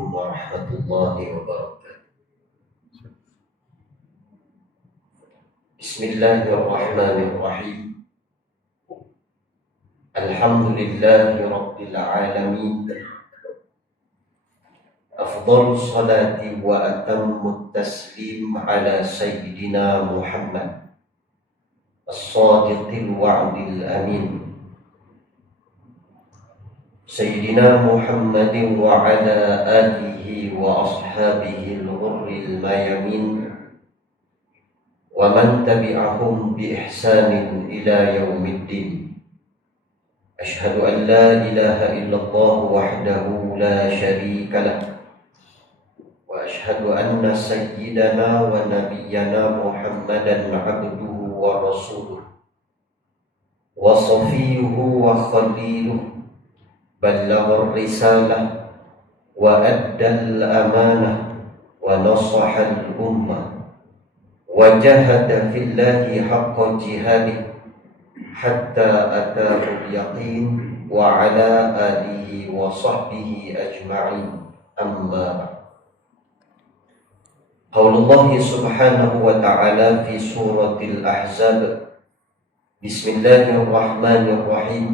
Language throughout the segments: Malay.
عليكم ورحمة الله وبركاته. بسم الله الرحمن الرحيم. الحمد لله رب العالمين. أفضل الصلاة وأتم التسليم على سيدنا محمد الصادق الوعد الأمين، سيدنا محمد وعلى آله وأصحابه الغر الميامين ومن تبعهم بإحسان إلى يوم الدين. أشهد أن لا إله إلا الله وحده لا شريك له، وأشهد أن سيدنا ونبينا محمدا عبده ورسوله وصفيه وخليله، بلغ الرسالة وأدى الأمانة ونصح الأمة وجاهد في الله حق جهاده حتى أتاه اليقين، وعلى آله وصحبه أجمعين. أما بعد، قول الله سبحانه وتعالى في سورة الأحزاب: بسم الله الرحمن الرحيم.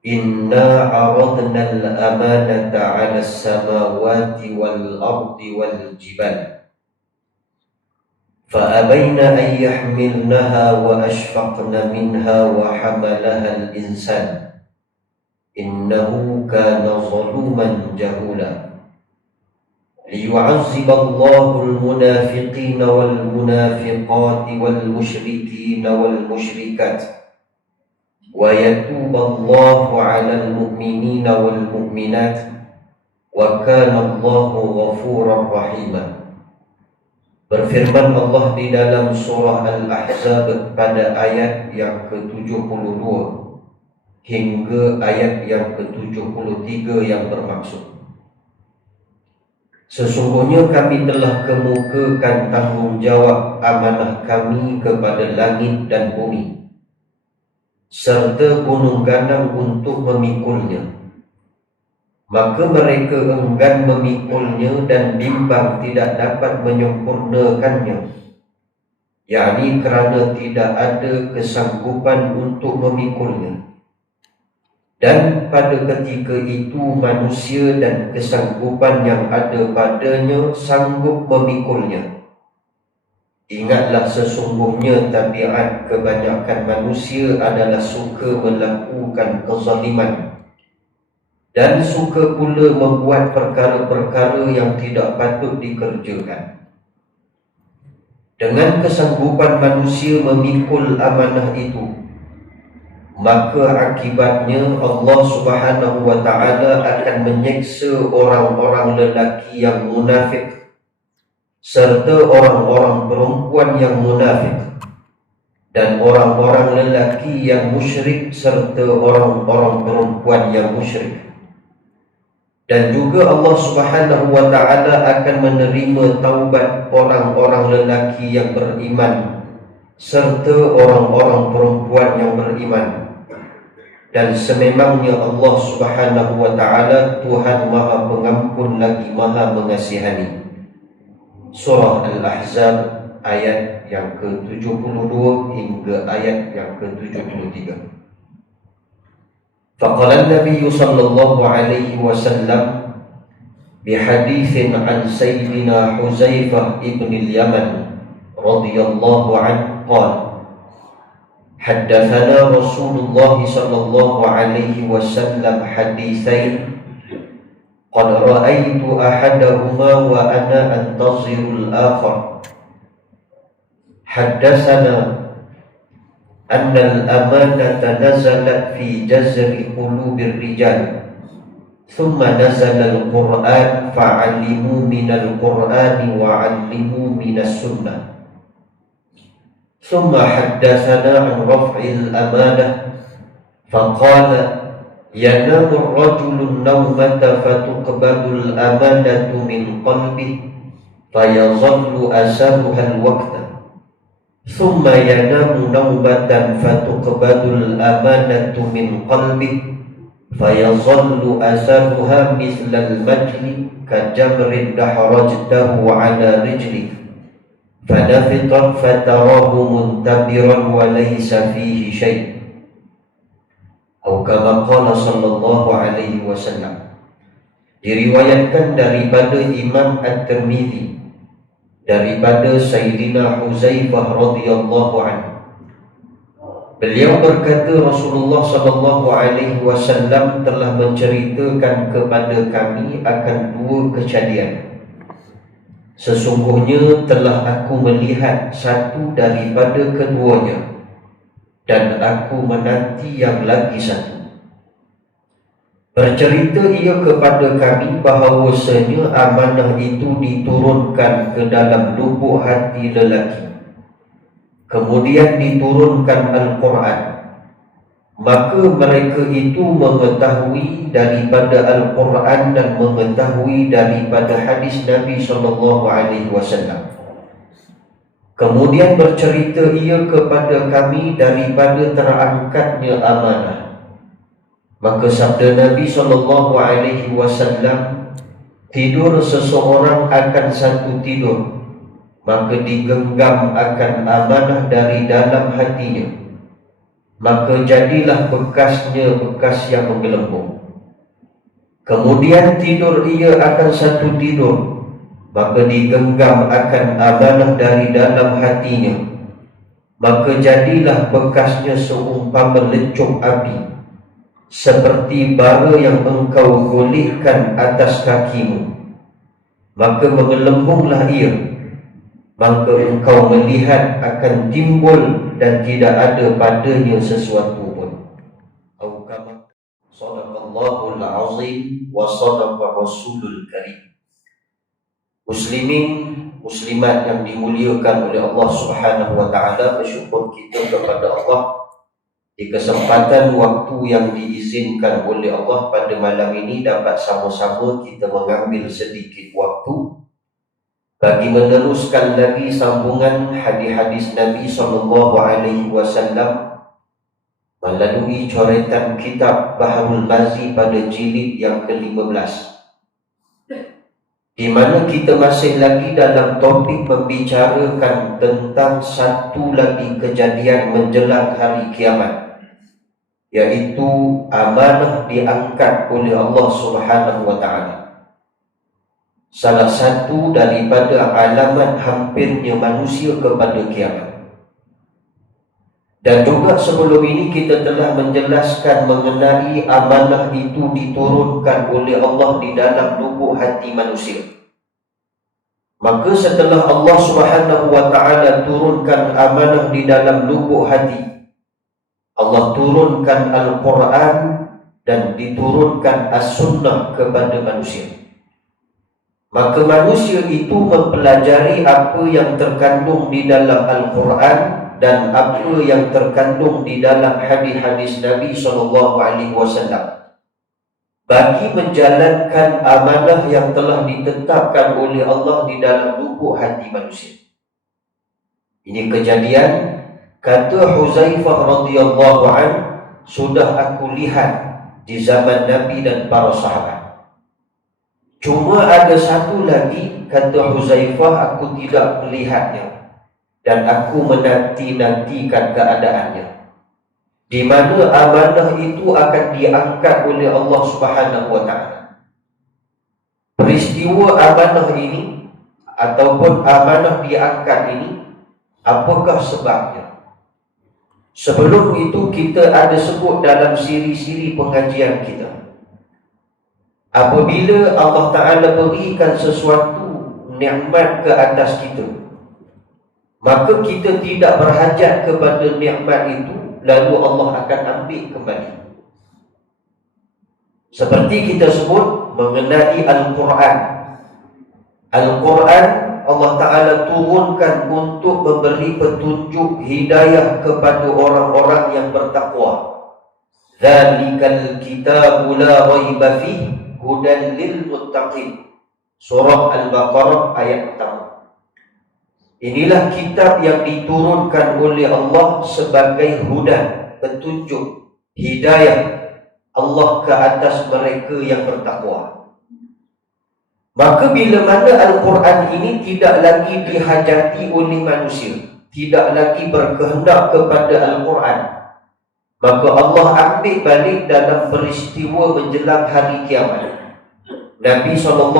إنا عرضنا الأمانة على السماوات والأرض والجبال فأبين أن يحملنها وأشفقن منها وحملها الإنسان إنه كان ظلوما جهولا، ليعذب الله المنافقين والمنافقات والمشركين والمشركات ويتوب الله على المؤمنين والمؤمنات وكان الله غفورا رحيما. Berfirman Allah di dalam surah Al-Ahzab pada ayat yang ke-72 hingga ayat yang ke-73 yang bermaksud: sesungguhnya kami telah kemukakan tanggungjawab amanah kami kepada langit dan bumi serta gunung ganang untuk memikulnya. Maka mereka enggan memikulnya dan bimbang tidak dapat menyempurnakannya, yakni kerana tidak ada kesanggupan untuk memikulnya. Dan pada ketika itu manusia dan kesanggupan yang ada padanya sanggup memikulnya. Ingatlah, sesungguhnya tabiat kebanyakan manusia adalah suka melakukan kezaliman dan suka pula membuat perkara-perkara yang tidak patut dikerjakan. Dengan kesanggupan manusia memikul amanah itu, maka akibatnya Allah Subhanahu wa ta'ala akan menyeksa orang-orang lelaki yang munafik serta orang-orang perempuan yang munafik, dan orang-orang lelaki yang musyrik serta orang-orang perempuan yang musyrik. Dan juga Allah Subhanahu wa ta'ala akan menerima taubat orang-orang lelaki yang beriman serta orang-orang perempuan yang beriman. Dan sememangnya Allah Subhanahu wa ta'ala Tuhan Maha Pengampun lagi Maha Mengasihani. Surah Al-Ahzab ayat yang ke-72 hingga ayat yang ke-73. Faqala an-nabiy sallallahu alaihi wasallam bihaditsin an sayyidina Huzaifah ibn al-Yaman radhiyallahu anhu qala: haddatsana Rasulullah sallallahu alaihi wasallam haditsain qad ra'aitu ahadahuma wa ana antaziru al-akhar. Haddatsana أن الأمانة نزلت في جذر قلوب الرجال ثم نزل القرآن فعلموا من القرآن وعلموا من السنة. ثم حدثنا عن رفع الأمانة فقال: ينام الرجل النومة فتقبض الأمانة من قلبه فيظل أثرها الوقت، ثم ينام نومة فتقبض الأمانة من قلبه فيظل أثرها مثل المجل كجمر دحرجته على رجلك فنفطا فتراه منتبرا وليس فيه شيء atau kama qala sallallahu alaihi wasallam. Diriwayatkan daripada Imam At-Tirmizi daripada Sayyidina Huzaifah radhiyallahu anhu, beliau berkata Rasulullah sallallahu alaihi wasallam telah menceritakan kepada kami akan dua kejadian. Sesungguhnya telah aku melihat satu daripada keduanya dan aku menanti yang lagi satu. Bercerita ia kepada kami bahawasanya amanah itu diturunkan ke dalam lubuk hati lelaki. Kemudian diturunkan Al-Quran. Maka mereka itu mengetahui daripada Al-Quran dan mengetahui daripada hadis Nabi SAW. Kemudian bercerita ia kepada kami daripada terangkatnya amanah. Maka sabda Nabi SAW, tidur seseorang akan satu tidur, maka digenggam akan amanah dari dalam hatinya, maka jadilah bekasnya bekas yang menggelembung. Kemudian tidur ia akan satu tidur, maka digenggam akan amanah dari dalam hatinya, maka jadilah bekasnya seumpama lencung api, seperti bara yang engkau golekkan atas kakimu. Maka menggelembunglah ia, maka engkau melihat akan timbul dan tidak ada padanya sesuatu pun. Sadaqallahul azim wa sadaqa rasulul karim. Muslimin, muslimat yang dimuliakan oleh Allah Subhanahu wa taala, bersyukur kita kepada Allah di kesempatan waktu yang diizinkan oleh Allah pada malam ini dapat sama-sama kita mengambil sedikit waktu bagi meneruskan lagi sambungan hadis-hadis Nabi SAW melalui coretan kitab Bahrul Mazi pada jilid yang ke-15, di mana kita masih lagi dalam topik membicarakan tentang satu lagi kejadian menjelang hari kiamat, yaitu amanah diangkat oleh Allah Subhanahu wa taala. Salah satu daripada alamat hampirnya manusia kepada kiamat. Dan juga sebelum ini kita telah menjelaskan mengenai amanah itu diturunkan oleh Allah di dalam lubuk hati manusia. Maka setelah Allah Subhanahu wa taala turunkan amanah di dalam lubuk hati, Allah turunkan Al-Quran dan diturunkan As-Sunnah kepada manusia. Maka manusia itu mempelajari apa yang terkandung di dalam Al-Quran dan apa yang terkandung di dalam hadis-hadis Nabi SAW bagi menjalankan amanah yang telah ditetapkan oleh Allah di dalam lubuk hati manusia. Ini kejadian, kata Huzaifah radhiyallahu an, sudah aku lihat di zaman Nabi dan para sahabat. Cuma ada satu lagi, kata Huzaifah, aku tidak melihatnya dan aku menanti-nantikan keadaannya, di mana amanah itu akan diangkat oleh Allah Subhanahu wa taala. Peristiwa amanah ini ataupun amanah diangkat ini, apakah sebabnya? Sebelum itu kita ada sebut dalam siri-siri pengajian kita, apabila Allah Ta'ala berikan sesuatu nikmat ke atas kita, maka kita tidak berhajat kepada nikmat itu, lalu Allah akan ambil kembali. Seperti kita sebut mengenai Al-Quran. Al-Quran Allah Ta'ala turunkan untuk memberi petunjuk hidayah kepada orang-orang yang bertakwa. Dzalikal kitabu la raiba fihi hudan lil muttaqin. Surah Al-Baqarah ayat pertama. Inilah kitab yang diturunkan oleh Allah sebagai hudan, petunjuk, hidayah. Allah ke atas mereka yang bertakwa. Maka bila mana Al-Quran ini tidak lagi dihajati oleh manusia, tidak lagi berkehendak kepada Al-Quran, maka Allah ambil balik dalam peristiwa menjelang hari kiamat. Nabi SAW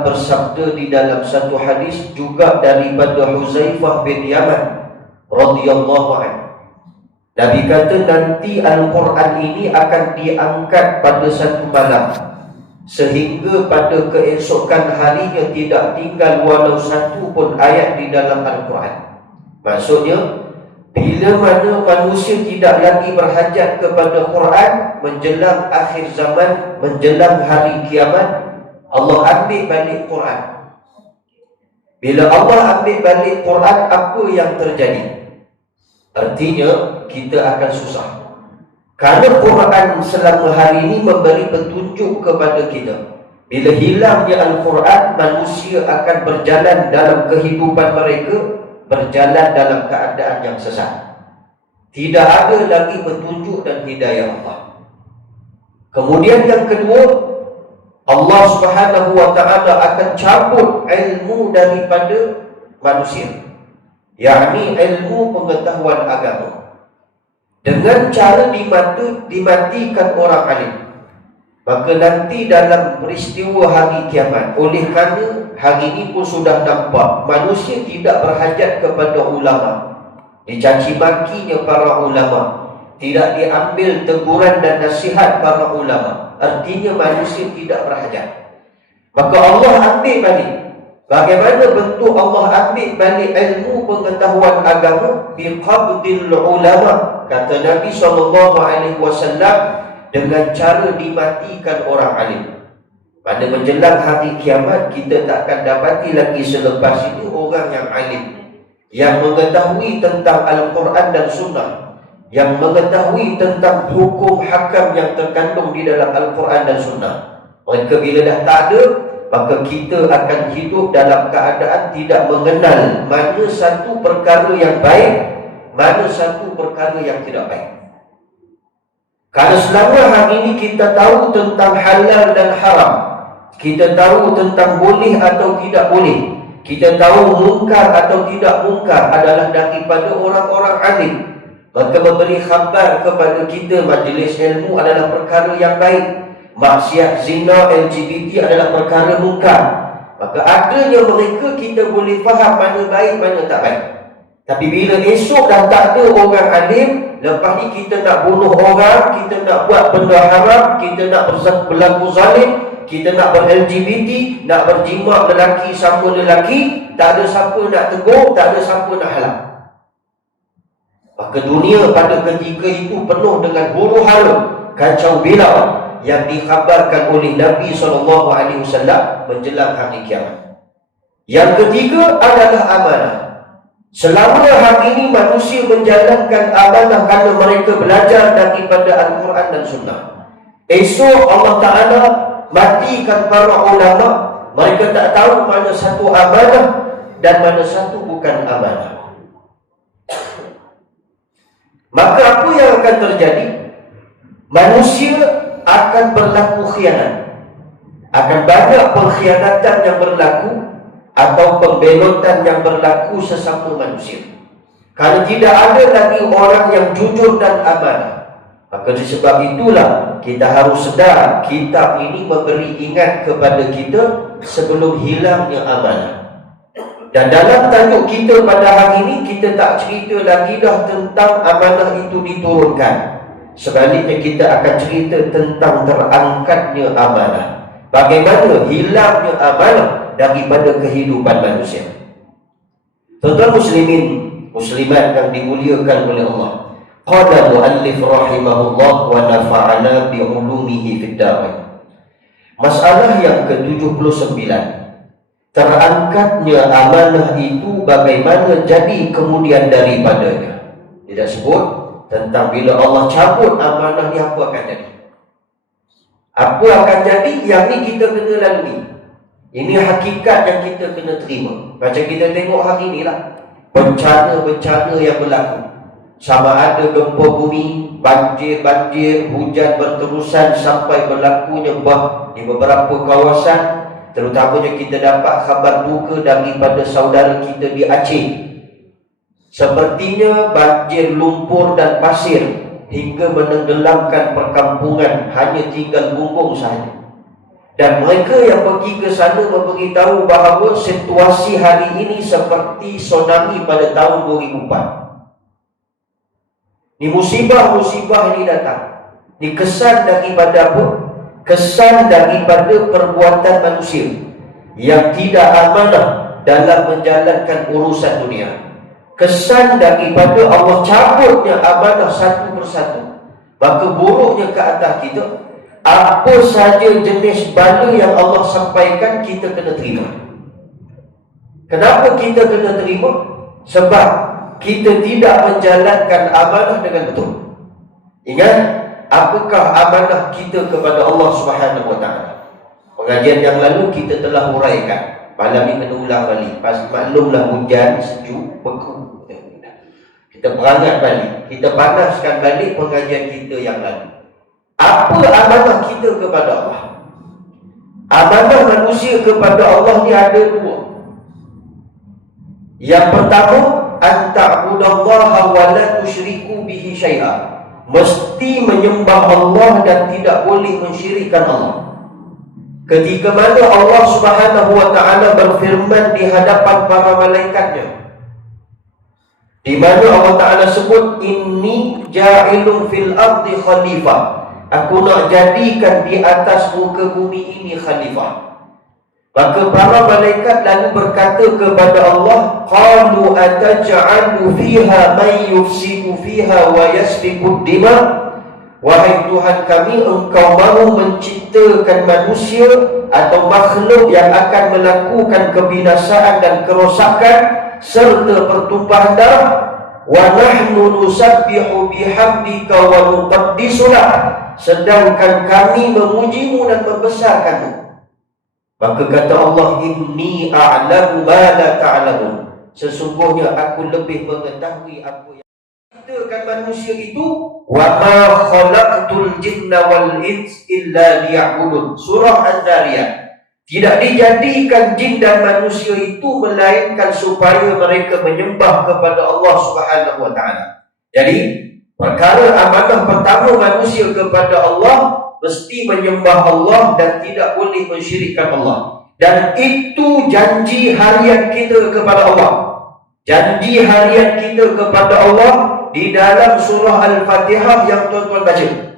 bersabda di dalam satu hadis juga daripada Huzaifah bin Yaman radhiyallahu anhu. Nabi kata nanti Al-Quran ini akan diangkat pada satu malam, sehingga pada keesokan harinya tidak tinggal walau satu pun ayat di dalam Al-Quran. Maksudnya, bila mana manusia tidak lagi berhajat kepada Quran, menjelang akhir zaman, menjelang hari kiamat, Allah ambil balik Quran. Bila Allah ambil balik Quran, apa yang terjadi? Artinya, kita akan susah. Kerana Quran selama hari ini memberi petunjuk kepada kita. Bila hilangnya Al-Quran, manusia akan berjalan dalam kehidupan mereka, berjalan dalam keadaan yang sesat. Tidak ada lagi petunjuk dan hidayah Allah. Kemudian yang kedua, Allah Subhanahu wa ta'ala akan cabut ilmu daripada manusia, yakni ilmu pengetahuan agama, dengan cara dimatikan orang alim. Maka nanti dalam peristiwa hari kiamat, oleh kerana hari ini pun sudah nampak manusia tidak berhajat kepada ulama, dicaci makinya para ulama, tidak diambil teguran dan nasihat para ulama, artinya manusia tidak berhajat. Maka Allah ambil balik. Bagaimana bentuk Allah ambil balik ilmu pengetahuan agama? Biqabdil ulama, kata Nabi SAW, dengan cara dimatikan orang alim. Pada menjelang hari kiamat, kita tak akan dapati lagi selepas itu orang yang alim, yang mengetahui tentang Al-Quran dan Sunnah, yang mengetahui tentang hukum hakam yang terkandung di dalam Al-Quran dan Sunnah. Mereka bila dah tak ada, maka kita akan hidup dalam keadaan tidak mengenal mana satu perkara yang baik, mana satu perkara yang tidak baik. Kalau selama hari ini kita tahu tentang halal dan haram, kita tahu tentang boleh atau tidak boleh, kita tahu mungkar atau tidak mungkar adalah daripada orang-orang alim, maka memberi khabar kepada kita majlis ilmu adalah perkara yang baik, maksiat, zina, LGBT adalah perkara mungkar. Maka adanya mereka kita boleh faham mana baik, mana tak baik. Tapi bila esok dah tak ada orang alim, lepas ni kita nak bunuh orang, kita nak buat benda haram, kita nak berlaku zalim, kita nak ber-LGBT, nak berjima lelaki sama lelaki, tak ada siapa nak tegur, tak ada siapa nak halang. Maka dunia pada ketika itu penuh dengan huru-hara, kacau belau yang dikhabarkan oleh Nabi SAW menjelang hari kiamat. Yang ketiga adalah amanah. Selama hari ini manusia menjalankan amanah kerana mereka belajar daripada Al-Quran dan Sunnah. Esok Allah Ta'ala matikan para ulama, mereka tak tahu mana satu amanah dan mana satu bukan amanah. Maka apa yang akan terjadi? Manusia akan berlaku khianat. Akan banyak pengkhianatan yang berlaku atau pembelotan yang berlaku sesama manusia. Kalau tidak ada lagi orang yang jujur dan amanah, maka disebab itulah kita harus sedar kitab ini memberi ingat kepada kita sebelum hilangnya amanah. Dan dalam tajuk kita pada hari ini, kita tak cerita lagi dah tentang amanah itu diturunkan. Sebaliknya kita akan cerita tentang terangkatnya amanah. Bagaimana hilangnya amanah daripada kehidupan manusia. Tuan-tuan muslimin, muslimat yang dimuliakan oleh Allah. Qala muallif rahimahullah wa nafa'ana bi ulumihi fid dar. Masalah yang ke-79. Terangkatnya amanah itu bagaimana jadi kemudian daripadanya. Tidak sebut tentang bila Allah cabut amanah ni apa akan jadi. Apa akan jadi, yang ni kita kena lalui. Ini hakikat yang kita kena terima. Macam kita tengok hari ni lah, bencana-bencana yang berlaku. Sama ada gempa bumi, banjir, hujan berterusan sampai berlakunya di beberapa kawasan. Terutamanya kita dapat khabar duka daripada saudara kita di Aceh. Sepertinya banjir lumpur dan pasir hingga menenggelamkan perkampungan, hanya tinggal bumbung sahaja. Dan mereka yang pergi ke sana memberitahu bahawa situasi hari ini seperti tsunami pada tahun 2004. Ni musibah-musibah ini datang. Ni kesan daripada apa? Kesan daripada perbuatan manusia yang tidak amanah dalam menjalankan urusan dunia. Kesan daripada Allah cabutnya amanah satu persatu. Maka buruknya ke atas kita, apa saja jenis bala yang Allah sampaikan kita kena terima. Kenapa kita kena terima? Sebab kita tidak menjalankan amanah dengan betul. Ingat, apakah amanah kita kepada Allah Subhanahu Wa Taala? Pengajian yang lalu kita telah huraikan. Malam ini kena ulang balik. Maklumlah hujan, sejuk, beku. Kita berangat balik. Kita panaskan balik pengajian kita yang lalu. Apa amanah kita kepada Allah? Amanah manusia kepada Allah ni ada dua. Yang pertama, anta'budallaha wa la tusyriku bihi syai'a. Mesti menyembah Allah dan tidak boleh mensyirikkan Allah. Ketika mana Allah Subhanahu Wa Taala berfirman di hadapan para malaikatnya, di mana Allah Taala sebut, inni ja'ilun fil ardi khalifah. Aku nak jadikan di atas muka bumi ini khalifah. Maka para malaikat lalu berkata kepada Allah, qalu ataj'alu fiha man yufsidu fiha wa yasfiku dima. Wahai Tuhan kami, Engkau mahu menciptakan manusia atau makhluk yang akan melakukan kebinasaan dan kerosakan serta pertumpahan darah. Wa nahnu nusabbihu bihamdika wa nuqaddisu lak. Sedangkan kami memujimu dan membesarkanmu. Maka kata Allah, inni a'lamu ma la ta'lamun. Sesungguhnya aku lebih mengetahui apa yang ciptakan manusia itu. Wa ma khalaqtul jinna wal ins illa liya'budun. Surah Az-Zariyat. Tidak dijadikan jin dan manusia itu melainkan supaya mereka menyembah kepada Allah Subhanahu Wa Taala. Jadi perkara amanah pertama manusia kepada Allah, mesti menyembah Allah dan tidak boleh mensyirikkan Allah. Dan itu janji harian kita kepada Allah. Janji harian kita kepada Allah di dalam surah Al-Fatihah yang tuan-tuan baca.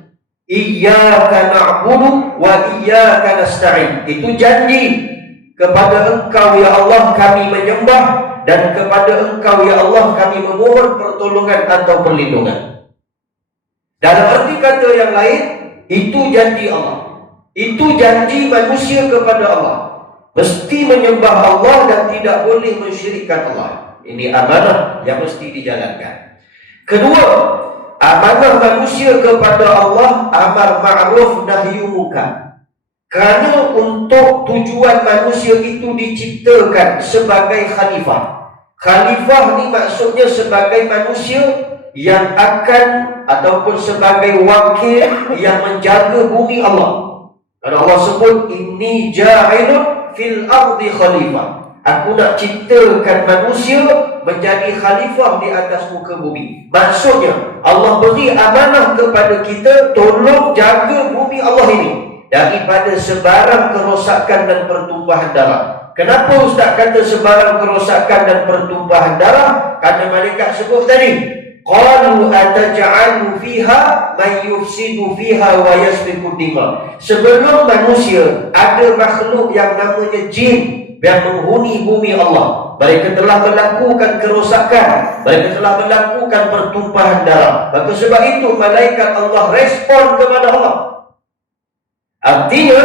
Iyyaka na'budu wa iyyaka nasta'in. Itu janji. Kepada Engkau ya Allah kami menyembah, dan kepada Engkau ya Allah kami memohon pertolongan atau perlindungan. Dalam arti kata yang lain, itu janji Allah. Itu janji manusia kepada Allah. Mesti menyembah Allah dan tidak boleh mensyirikkan Allah. Ini amanah yang mesti dijalankan. Kedua, amanah manusia kepada Allah, amar ma'ruf nahi munkar. Kerana untuk tujuan manusia itu diciptakan sebagai khalifah. Khalifah ni maksudnya sebagai manusia yang akan ataupun sebagai wakil yang menjaga bumi Allah. Karena Allah sebut, inni ja'ilun fil ardi khalifah. Aku nak ciptakan manusia menjadi khalifah di atas muka bumi. Maksudnya Allah beri amanah kepada kita, tolong jaga bumi Allah ini daripada sebarang kerosakan dan pertumpahan darah. Kenapa Ustaz kata sebarang kerosakan dan pertumpahan darah? Kerana malaikat sebut tadi, qalu ataj'alu fiha man yufsidu fiha wa yasfiku dima. Sebelum manusia ada makhluk yang namanya jin yang menghuni bumi Allah. Mereka telah melakukan kerosakan, mereka telah melakukan pertumpahan darah. Maka sebab itu malaikat Allah respon kepada Allah. Artinya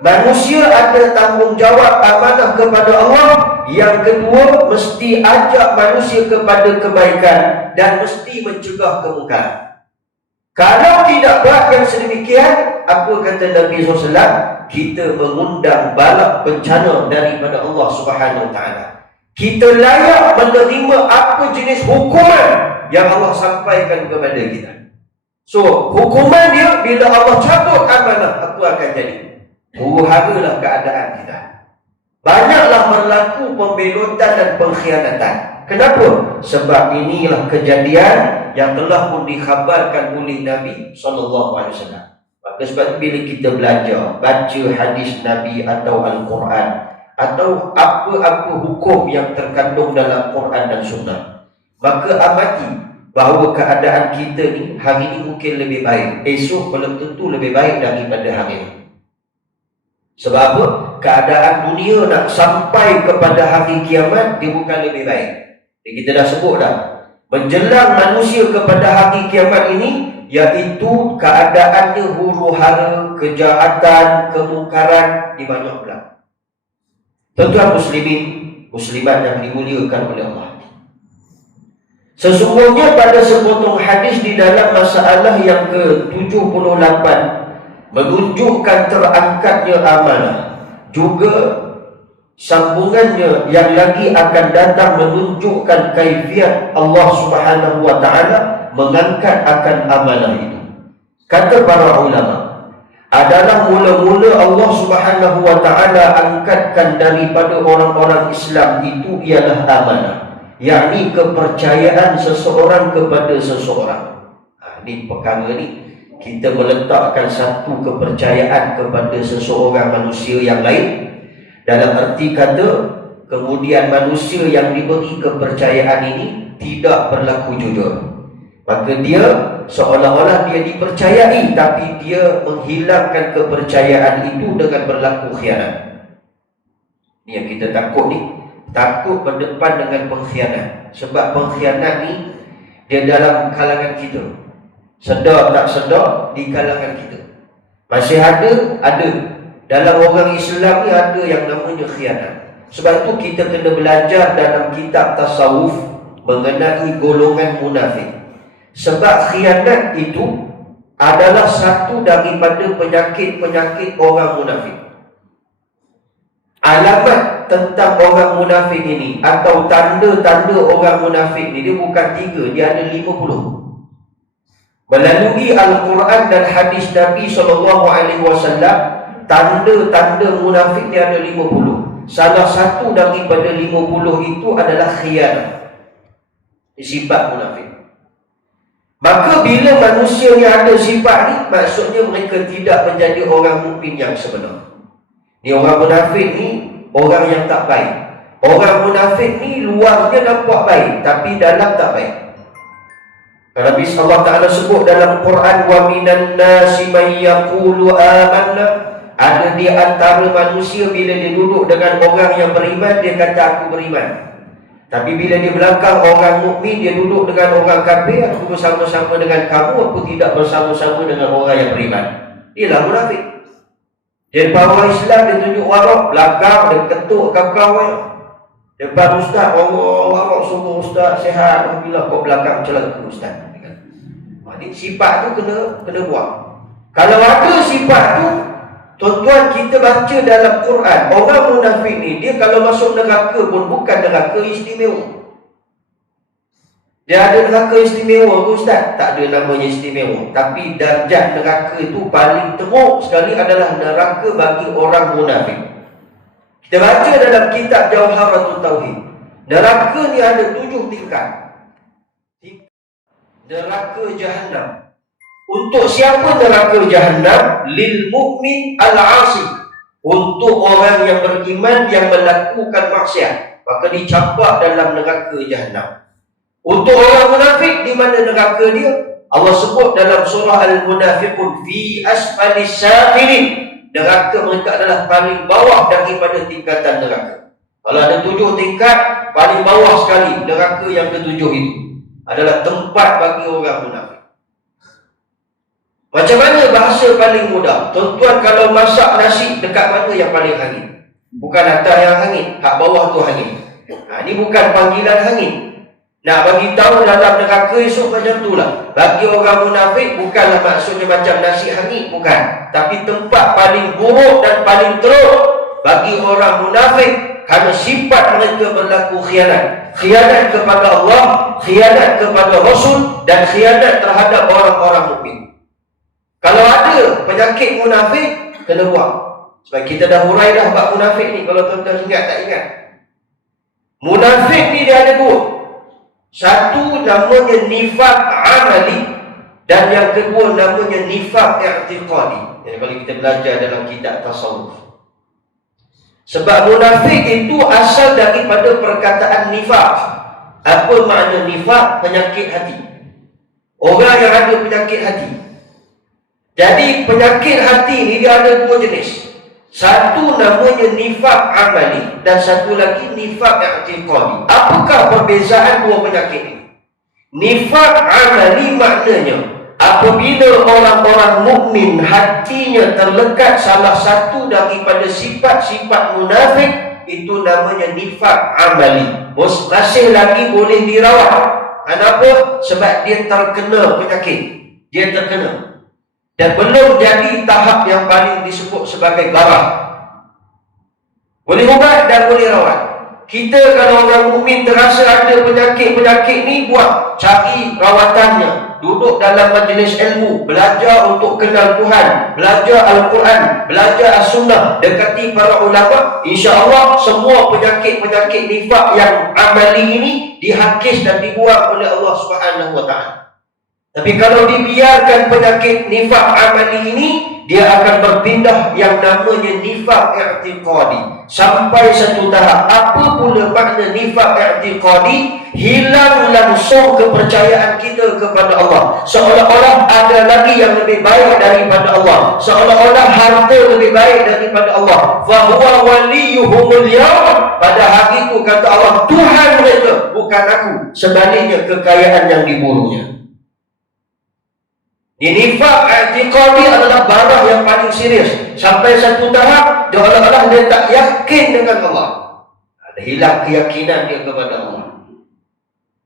manusia ada tanggungjawab amanah kepada Allah. Yang kedua, mesti ajak manusia kepada kebaikan dan mesti mencegah kemungkaran. Kalau tidak buat yang sedemikian, apa kata Nabi SAW? Kita mengundang bala bencana daripada Allah Subhanahu Wa Taala. Kita layak menerima apa jenis hukuman yang Allah sampaikan kepada kita. So, hukuman dia bila Allah cabut amanah, aku akan jadi huru-haralah keadaan kita. Banyaklah berlaku pembelotan dan pengkhianatan. Kenapa? Sebab inilah kejadian yang telah pun dikhabarkan oleh Nabi SAW. Maka sebab bila kita belajar, baca hadis Nabi atau Al-Quran, atau apa-apa hukum yang terkandung dalam Quran dan Sunnah, maka amati bahawa keadaan kita ni hari ini mungkin lebih baik, esok belum tentu lebih baik daripada hari ini. Sebab apa? Keadaan dunia nak sampai kepada hari kiamat, dia bukan lebih baik. Jadi kita dah sebut dah, menjelang manusia kepada hari kiamat ini, iaitu keadaannya huru-hara, kejahatan, kemungkaran di banyak belah. Tuan-tuan muslimin, muslimat yang dimuliakan oleh Allah, sesungguhnya pada sepotong hadis di dalam masalah yang ke-78 menunjukkan terangkatnya amanah, juga sambungannya yang lagi akan datang menunjukkan kaifiat Allah Subhanahu wa taala mengangkat akan amanah itu. Kata para ulama, adalah mula-mula Allah Subhanahu wa taala angkatkan daripada orang-orang Islam itu ialah amanah, yakni kepercayaan seseorang kepada seseorang. Ini perkara ni, kita meletakkan satu kepercayaan kepada seseorang manusia yang lain, dalam arti kata kemudian manusia yang diberi kepercayaan ini tidak berlaku jujur, maka dia seolah-olah dia dipercayai, tapi dia menghilangkan kepercayaan itu dengan berlaku khianat. Ini yang kita takut ni, takut berdepan dengan pengkhianat. Sebab pengkhianat ni dia dalam kalangan kita, sedar tak sedar di kalangan kita masih ada. Dalam orang Islam ni ada yang namanya khianat. Sebab itu kita kena belajar dalam kitab tasawuf mengenai golongan munafik. Sebab khianat itu adalah satu daripada penyakit-penyakit orang munafik. Alamat tentang orang munafik ini atau tanda-tanda orang munafik ini, dia bukan 3, dia ada 50. Melalui Al-Quran dan hadis Nabi SAW, tanda-tanda munafik dia ada 50. Salah satu daripada 50 itu adalah khianat, sifat munafik. Maka bila manusia yang ada sifat ni, maksudnya mereka tidak menjadi orang mukmin yang sebenar. Ni orang munafik ni orang yang tak baik. Orang munafik ni luarnya nampak baik, tapi dalam tak baik. Nabi Allah Ta'ala sebut dalam Quran, wa minan nasi may yaqulu amanna. Ada di antara manusia bila dia duduk dengan orang yang beriman, dia kata aku beriman. Tapi bila di belakang orang mukmin, dia duduk dengan orang kafir, aku bersama-sama dengan kamu, aku tidak bersama-sama dengan orang yang beriman. Inilah munafik. Dia bawa Islam, dia tunjuk warak, belakang dia ketuk kawan-kawan. Depan ustaz, warak semua ustaz sihat, alhamdulillah, kau belakang celaka ustaz. Ini sifat tu kena buang. Kalau ada sifat tu, tuan-tuan, kita baca dalam Quran, orang munafik ni, dia kalau masuk neraka pun bukan neraka istimewa. Dia ada neraka istimewa ke ustaz? Tak ada namanya istimewa. Tapi darjah neraka itu paling teruk sekali adalah neraka bagi orang munafik. Kita baca dalam kitab Jawharatul Tauhid, neraka ni ada 7 tingkat. Neraka Jahannam. Untuk siapa neraka Jahannam? Lil mu'min al-asi. Untuk orang yang beriman yang melakukan maksiat, maka dicampak dalam neraka Jahannam. Untuk orang munafik, di mana neraka dia? Allah sebut dalam surah Al-Munafiqun, fi asfalis safilin. Neraka mereka adalah paling bawah daripada tingkatan neraka. Kalau ada 7 tingkat, paling bawah sekali neraka yang ke-7 itu adalah tempat bagi orang munafik. Macam mana bahasa paling mudah? Tuan-tuan, kalau masak nasi, dekat mana yang paling hangit? Bukan atas yang hangit, hak bawah tu hangit. Ini bukan panggilan hangit. Nak bagi tahu dalam neraka esok macam itulah. Bagi orang munafik bukanlah maksudnya macam nasi hangit, bukan. Tapi tempat paling buruk dan paling teruk bagi orang munafik Kerana sifat mereka berlaku khianat. Khianat kepada Allah, khianat kepada Rasul, dan khianat terhadap orang-orang mukmin. Kalau ada penyakit munafik, kena buang. Sebab kita dah hurai dah bab munafik ni. Kalau tuan-tuan ingat tak ingat. Munafik ni dia ada dua. Satu namanya nifaq amali, dan yang kedua namanya nifaq i'tiqadi. Jadi kalau kita belajar dalam kitab tasawuf. Sebab munafik itu asal daripada perkataan nifaq. Apa makna nifaq? Penyakit hati. Orang yang ada penyakit hati. Jadi penyakit hati ni dia ada dua jenis. Satu namanya nifaq amali, dan satu lagi nifaq i'tiqadi. Apakah perbezaan dua penyakit ini? Nifaq amali maknanya apabila orang-orang mukmin hatinya terlekat salah satu daripada sifat-sifat munafik, itu namanya nifaq amali. Masih lagi boleh dirawat. Kenapa? Sebab dia terkena penyakit. Dia terkena. Dan belum jadi tahap yang paling disebut sebagai barah. Boleh ubat dan boleh rawat. Kita kalau orang mukmin terasa ada penyakit-penyakit ni, buat, cari rawatannya. Duduk dalam majlis ilmu, belajar untuk kenal Tuhan, belajar Al-Quran, belajar As-Sunnah, dekati para ulama. InsyaAllah semua penyakit-penyakit nifaq yang amali ini dihakis dan dibuang oleh Allah Subhanahu Wa Taala. Tapi kalau dibiarkan penyakit nifaq amali ini, dia akan berpindah yang namanya nifaq i'tiqadi. Sampai satu tahap, apa pula makna nifaq i'tiqadi? Hilang langsung kepercayaan kita kepada Allah. Seolah-olah ada lagi yang lebih baik daripada Allah. Seolah-olah harta lebih baik daripada Allah. Fahuwa waliyuhumul yawm. Pada hari itu kata Allah, Tuhan mereka, bukan aku. Sebaliknya kekayaan yang diburunya. Nifaq i'tiqadi adalah barang yang paling serius. Sampai satu tahap, seolah-olah dia tak yakin dengan Allah. Ada hilang keyakinan dia kepada Allah.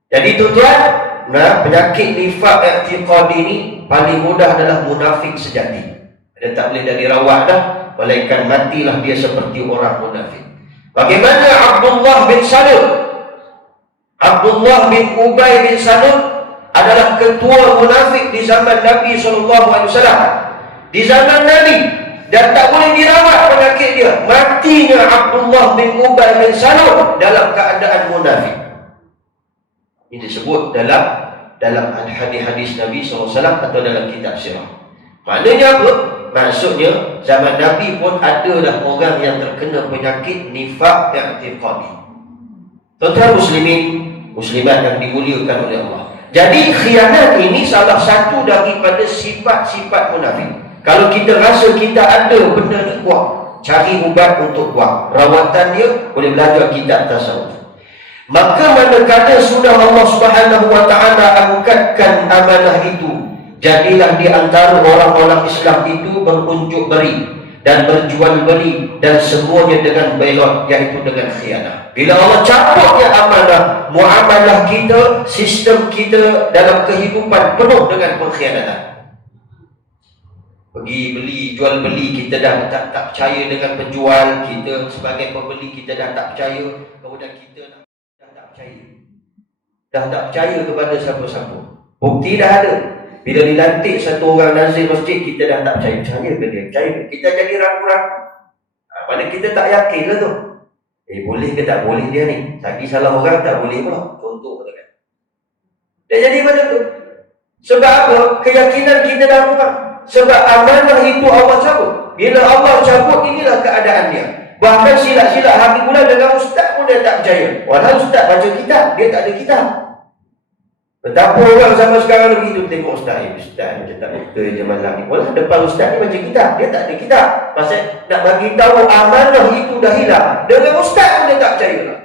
Jadi tuan-tuan, penyakit nifaq i'tiqadi ni paling mudah adalah munafik sejati. Dia tak boleh dari rawat dah, melainkan matilah dia seperti orang munafik. Bagaimana Abdullah bin Salul? Abdullah bin Ubay bin Salul adalah ketua munafik di zaman Nabi SAW. Di zaman Nabi, dan tak boleh dirawat penyakit dia. Matinya Abdullah bin Ubay bin Salul dalam keadaan munafik. Ini disebut dalam hadis-hadis Nabi SAW atau dalam kitab sirah. Maknanya apa? Maksudnya zaman Nabi pun adalah orang yang terkena penyakit nifaq i'tiqadi. Tuan-tuan muslimin, muslimat yang dimuliakan oleh Allah. Jadi khianat ini salah satu daripada sifat-sifat munafik. Kalau kita rasa kita ada benda ni, buang. Cari ubat untuk buang. Rawatan dia, boleh belajar kitab tasawuf. Maka manakala sudah Allah Subhanahu Wa Taala angkatkan amanah itu, jadilah di antara orang-orang Islam itu berunjuk beri dan berjual beli, dan semuanya dengan belot, iaitu dengan khianat. Bila Allah cabutnya amanah, muamalah kita, sistem kita dalam kehidupan penuh dengan pengkhianatan. Pergi beli, jual beli, kita dah tak percaya dengan penjual. Kita sebagai pembeli, kita dah tak percaya. Kemudian kita dah tak percaya. Dah tak percaya kepada siapa-siapa. Bukti dah ada. Bila dilantik satu orang nazir masjid, kita dah tak percaya. Percaya ke dia? Percaya ke? Kita jadi ragu-ragu. Pada kita tak yakin lah tu. Boleh ke tak boleh dia ni? Tadi salah orang, tak boleh pula. Contoh katakan. Dia jadi macam tu. Sebab apa? Keyakinan kita dah kurang. Sebab amanah itu Allah cabut. Bila Allah cabut, inilah keadaan dia. Bahkan silap-silap hari bulan dengan ustaz pun dia tak percaya. Walau ustaz baca kitab, dia tak ada kitab. Betapa orang zaman sekarang begitu tengok ustaz. Ustaz macam tak betul je malam ni. Walau depan ustaz ni baca kitab, dia tak ada kitab. Pasal nak bagi tahu amanah itu dah hilang. Dengan ustaz pun dia tak percaya lah.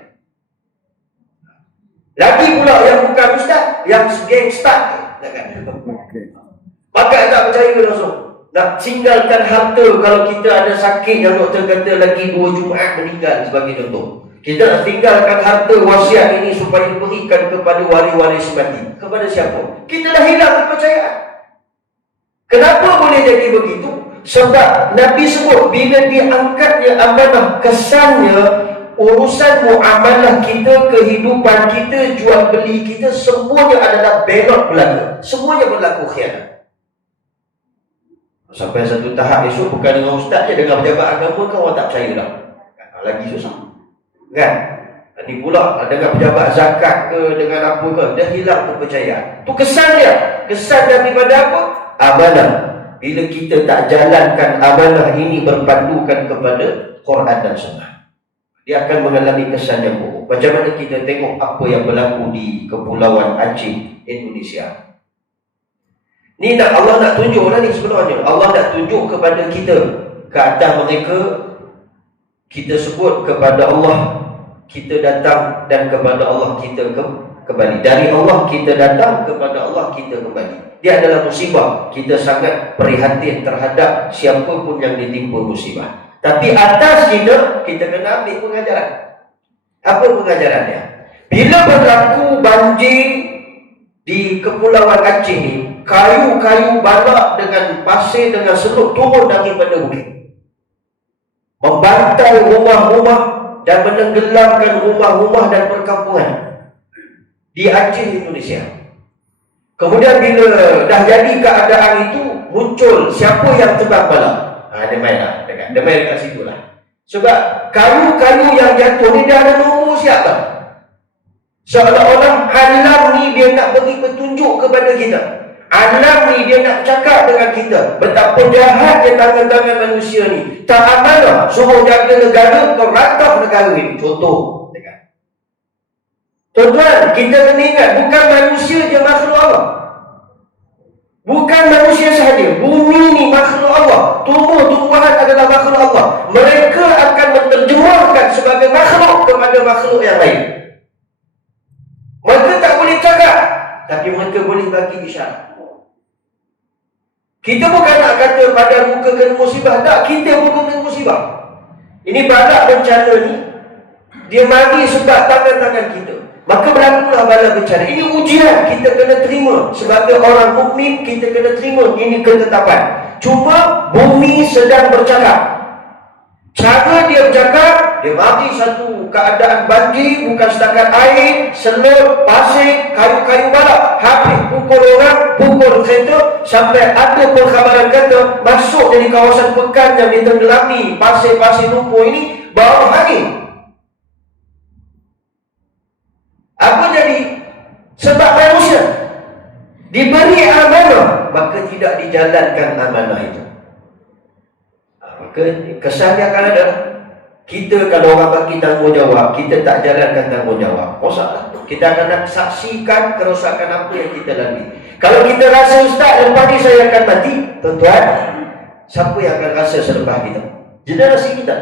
Lagi pula yang bukan ustaz, yang gangster. Maka tak percaya langsung. Nak tinggalkan harta kalau kita ada sakit yang doktor kata lagi 2 Jumaat meninggal sebagai contoh. Kita nak tinggalkan harta wasiat ini supaya diberikan kepada wali-wali mati. Kepada siapa? Kita dah hilang kepercayaan. Kenapa boleh jadi begitu? Sebab Nabi sebut bila diangkatnya amanah, kesannya urusan muamalah kita, kehidupan kita, jual beli kita, semuanya adalah belot belaka. Semuanya berlaku khianat. Sampai satu tahap esok bukan dengan ustaz je, dengan pejabat agama kan orang tak percaya dah. Lagi susah. Kan? Ini pula dengan pejabat zakat ke, dengan apa ke, dah hilang kepercayaan. Tu kesan dia. Kesan daripada apa? Amanah. Bila kita tak jalankan amanah ini berpandukan kepada Quran dan Sunnah, dia akan mengalami kesan yang buruk. Macam mana kita tengok apa yang berlaku di Kepulauan Aceh, Indonesia. Ni Allah nak tunjuk lah ni sebenarnya. Allah nak tunjuk kepada kita, ke atas mereka, kita sebut kepada Allah kita datang, dan kepada Allah kita kembali. Dari Allah kita datang, kepada Allah kita kembali. Dia adalah musibah. Kita sangat prihatin terhadap siapa pun yang ditimpa musibah. Tapi atas kita kena ambil pengajaran. Apa pengajarannya? Bila berlaku banjir di Kepulauan Aceh ni, kayu-kayu balak dengan pasir dengan selut turun daripada bukit, membantai rumah-rumah dan menenggelamkan rumah-rumah dan perkampungan di Aceh, Indonesia. Kemudian bila dah jadi keadaan itu, muncul siapa yang tebang balak. Dia main lah, dia main dekat situ lah. Sebab kayu-kayu yang jatuh ni dah ada nombor siap dah. Seolah-olah alam ni dia nak bagi petunjuk kepada kita. Alam ni dia nak cakap dengan kita betapa jahatnya tangan-tangan manusia ni. Tak amanah, suruh jaga negara, kau rantau negara ini. Contoh. Tuan-tuan, kita kena ingat, bukan manusia je makhluk Allah. Bukan manusia sahaja. Bumi ni makhluk Allah. Tumbuh-tumbuhan adalah makhluk Allah. Mereka akan menerjemahkan sebagai makhluk kepada makhluk yang lain. Mereka tak boleh cakap, tapi mereka boleh bagi isyarat. Kita bukan nak kata pada muka kena musibah. Tak, kita pun kena musibah. Ini balak bencana ni, dia mari sebab tangan-tangan kita. Maka berlakulah bala bencana. Ini ujian kita kena terima. Sebagai orang mukmin, kita kena terima. Ini ketetapan. Cuma bumi sedang bercakap. Cara dia bercakap, dia bagi satu keadaan banjir, bukan setakat air, selut, pasir, kayu-kayu balak. Habis pukul orang, pukul kereta, sampai ada perkhabaran kata masuk dari kawasan Pekan yang ditenggelami pasir-pasir lumpur ini bawah angin. Apa jadi? Sebab manusia diberi amanah, maka tidak dijalankan amanah itu. Maka kesan dia akan ada. Kita kalau orang bagi tanggungjawab, kita tak jalankan tanggungjawab, rosak. Kita akan saksikan kerosakan apa yang kita lalui. Kalau kita rasa ustaz, lepas ni saya akan mati, tuan-tuan, siapa yang akan rasa selepas kita? Generasi kita.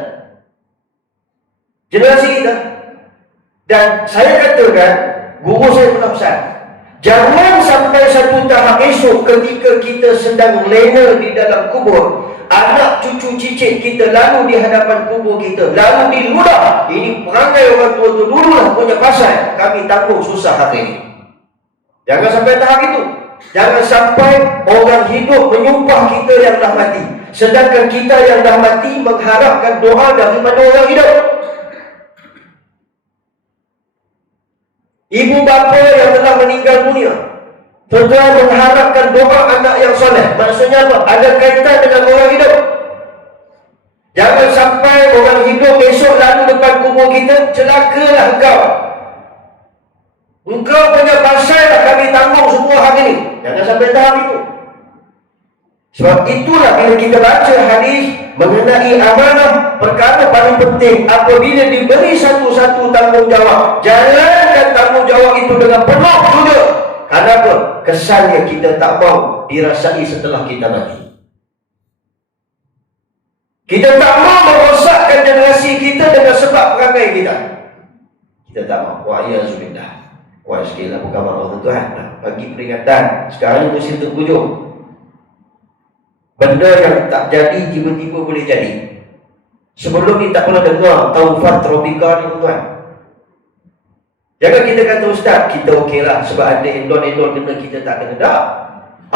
Generasi kita. Dan saya katakan, guru saya pernah pesan, jangan sampai satu tahap esok ketika kita sedang lena di dalam kubur, anak cucu cicit kita lalu di hadapan kubur kita, lalu diludah. Ini perangai orang tua tu dululah punya pasal, kami tanggung susah hari ini. Jangan sampai tahap itu. Jangan sampai orang hidup menyumpah kita yang dah mati, sedangkan kita yang dah mati mengharapkan doa daripada orang hidup. Ibu bapa yang telah meninggal dunia, tuan-tuan, mengharapkan doa anak yang soleh. Maksudnya apa? Ada kaitan dengan orang hidup. Jangan sampai orang hidup esok lalu depan kubur kita, celakalah engkau. Engkau punya pasal dah kami tanggung semua hari ini. Jangan sampai tahap itu. Sebab itulah bila kita baca hadis mengenai amanah, perkara paling penting apabila diberi satu-satu tanggungjawab, jalankan tanggungjawab itu dengan penuh juga. Kenapa? Kesannya kita tak mau dirasai setelah kita mati. Kita tak mau merosakkan generasi kita dengan sebab perangai kita. Kita tak mau. Wa'iyyazubillah. Wah, sekali lah bukan Allah Tuhan. Bagi peringatan. Sekarang ni mesti terpujuk. Benda yang tak jadi tiba-tiba boleh jadi. Sebelum ni tak pernah dengar taufan tropika ni, tuan. Jangan kita kata ustaz, kita okey lah sebab ada endon-endon kena, kita tak kena. Tak.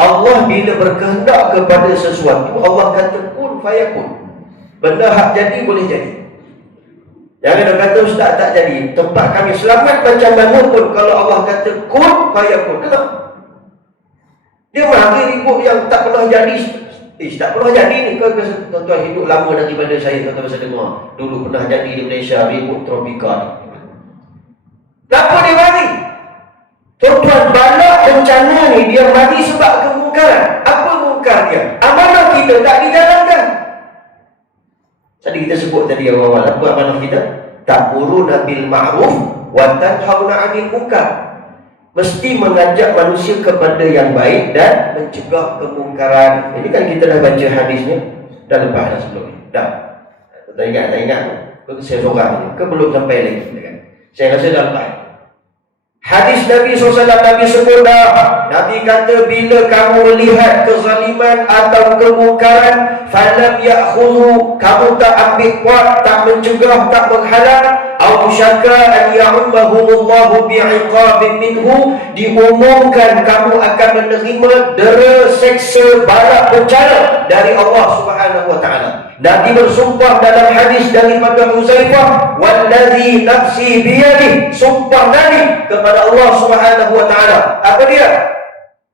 Allah bila berkehendak kepada sesuatu, Allah kata kun fayakun. Benda hak jadi boleh jadi. Jangan dia kata ustaz tak jadi. Tempat kami selamat macam mana pun kalau Allah kata kun fayakun. Kenapa? Dia mari ribut yang tak pernah jadi. Tak pernah jadi ni. Tuan-tuan hidup lama daripada saya. Tuan-tuan bisa dengar. Dulu pernah jadi di Malaysia ribut tropika ni. Kenapa dia mari? Tuan-tuan, bala bencana ni dia mari sebab kemungkaran. Apa mungkar dia? Amanah kita tak dijalankan. Tadi kita sebut tadi awal-awal. Apa amanah kita? Ta'muruna bil ma'ruf wa tanhauna 'anil munkar. Mesti mengajak manusia kepada yang baik dan mencegah kemungkaran. Ini kan kita dah baca hadisnya. Dah lepas dah sebelum ni. Dah. Tak ingat. Saya sorang. Ke belum sampai lagi. Saya rasa dah lepas. Hadis Nabi SAW, Nabi sebut dah. Nabi kata, bila kamu melihat kezaliman atau kemungkaran, falam ya'khudhu, kamu tak ambil kuat, tak mencegah, tak menghalang, au syaka an ya'ummahumullahu bi'iqabin minhu, diumumkan kamu akan menerima dera, seksa, bala, bencana dari Allah Subhanahu wa ta'ala. Nabi bersumpah dalam hadis daripada Huzaifah, wallazi nafsi biyadihi, sumpah Nabi kepada Allah Subhanahu wa ta'ala. Apa dia?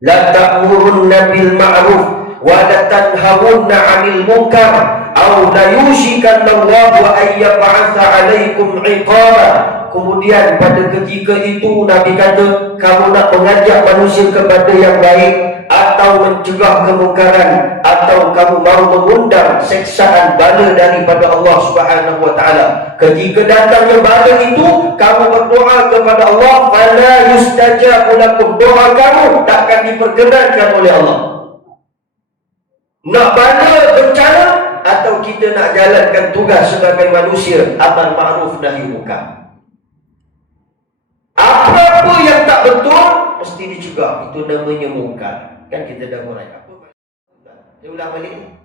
La ta'murunna bil ma'ruf wa la tanhawunna 'anil munkar aw la yushikanna Allahu an yab'atha 'alaikum 'iqaba. Kemudian pada ketika itu Nabi kata, kamu nak mengajak manusia kepada yang baik atau mencegah kemungkaran, atau kamu mahu mengundang seksaan bala daripada Allah Subhanahu wa ta'ala. Ketika datangnya bala itu, kamu berdoa kepada Allah, fala yustajabu lakum, doa kamu takkan diperkenankan oleh Allah. Nak bala bencana atau kita nak jalankan tugas sebagai manusia, amar ma'ruf nahi munkar. Apa-apa yang tak betul mesti dicegah. Itu namanya munkar. Kan kita dah mulai. Apa? Saya ulang balik.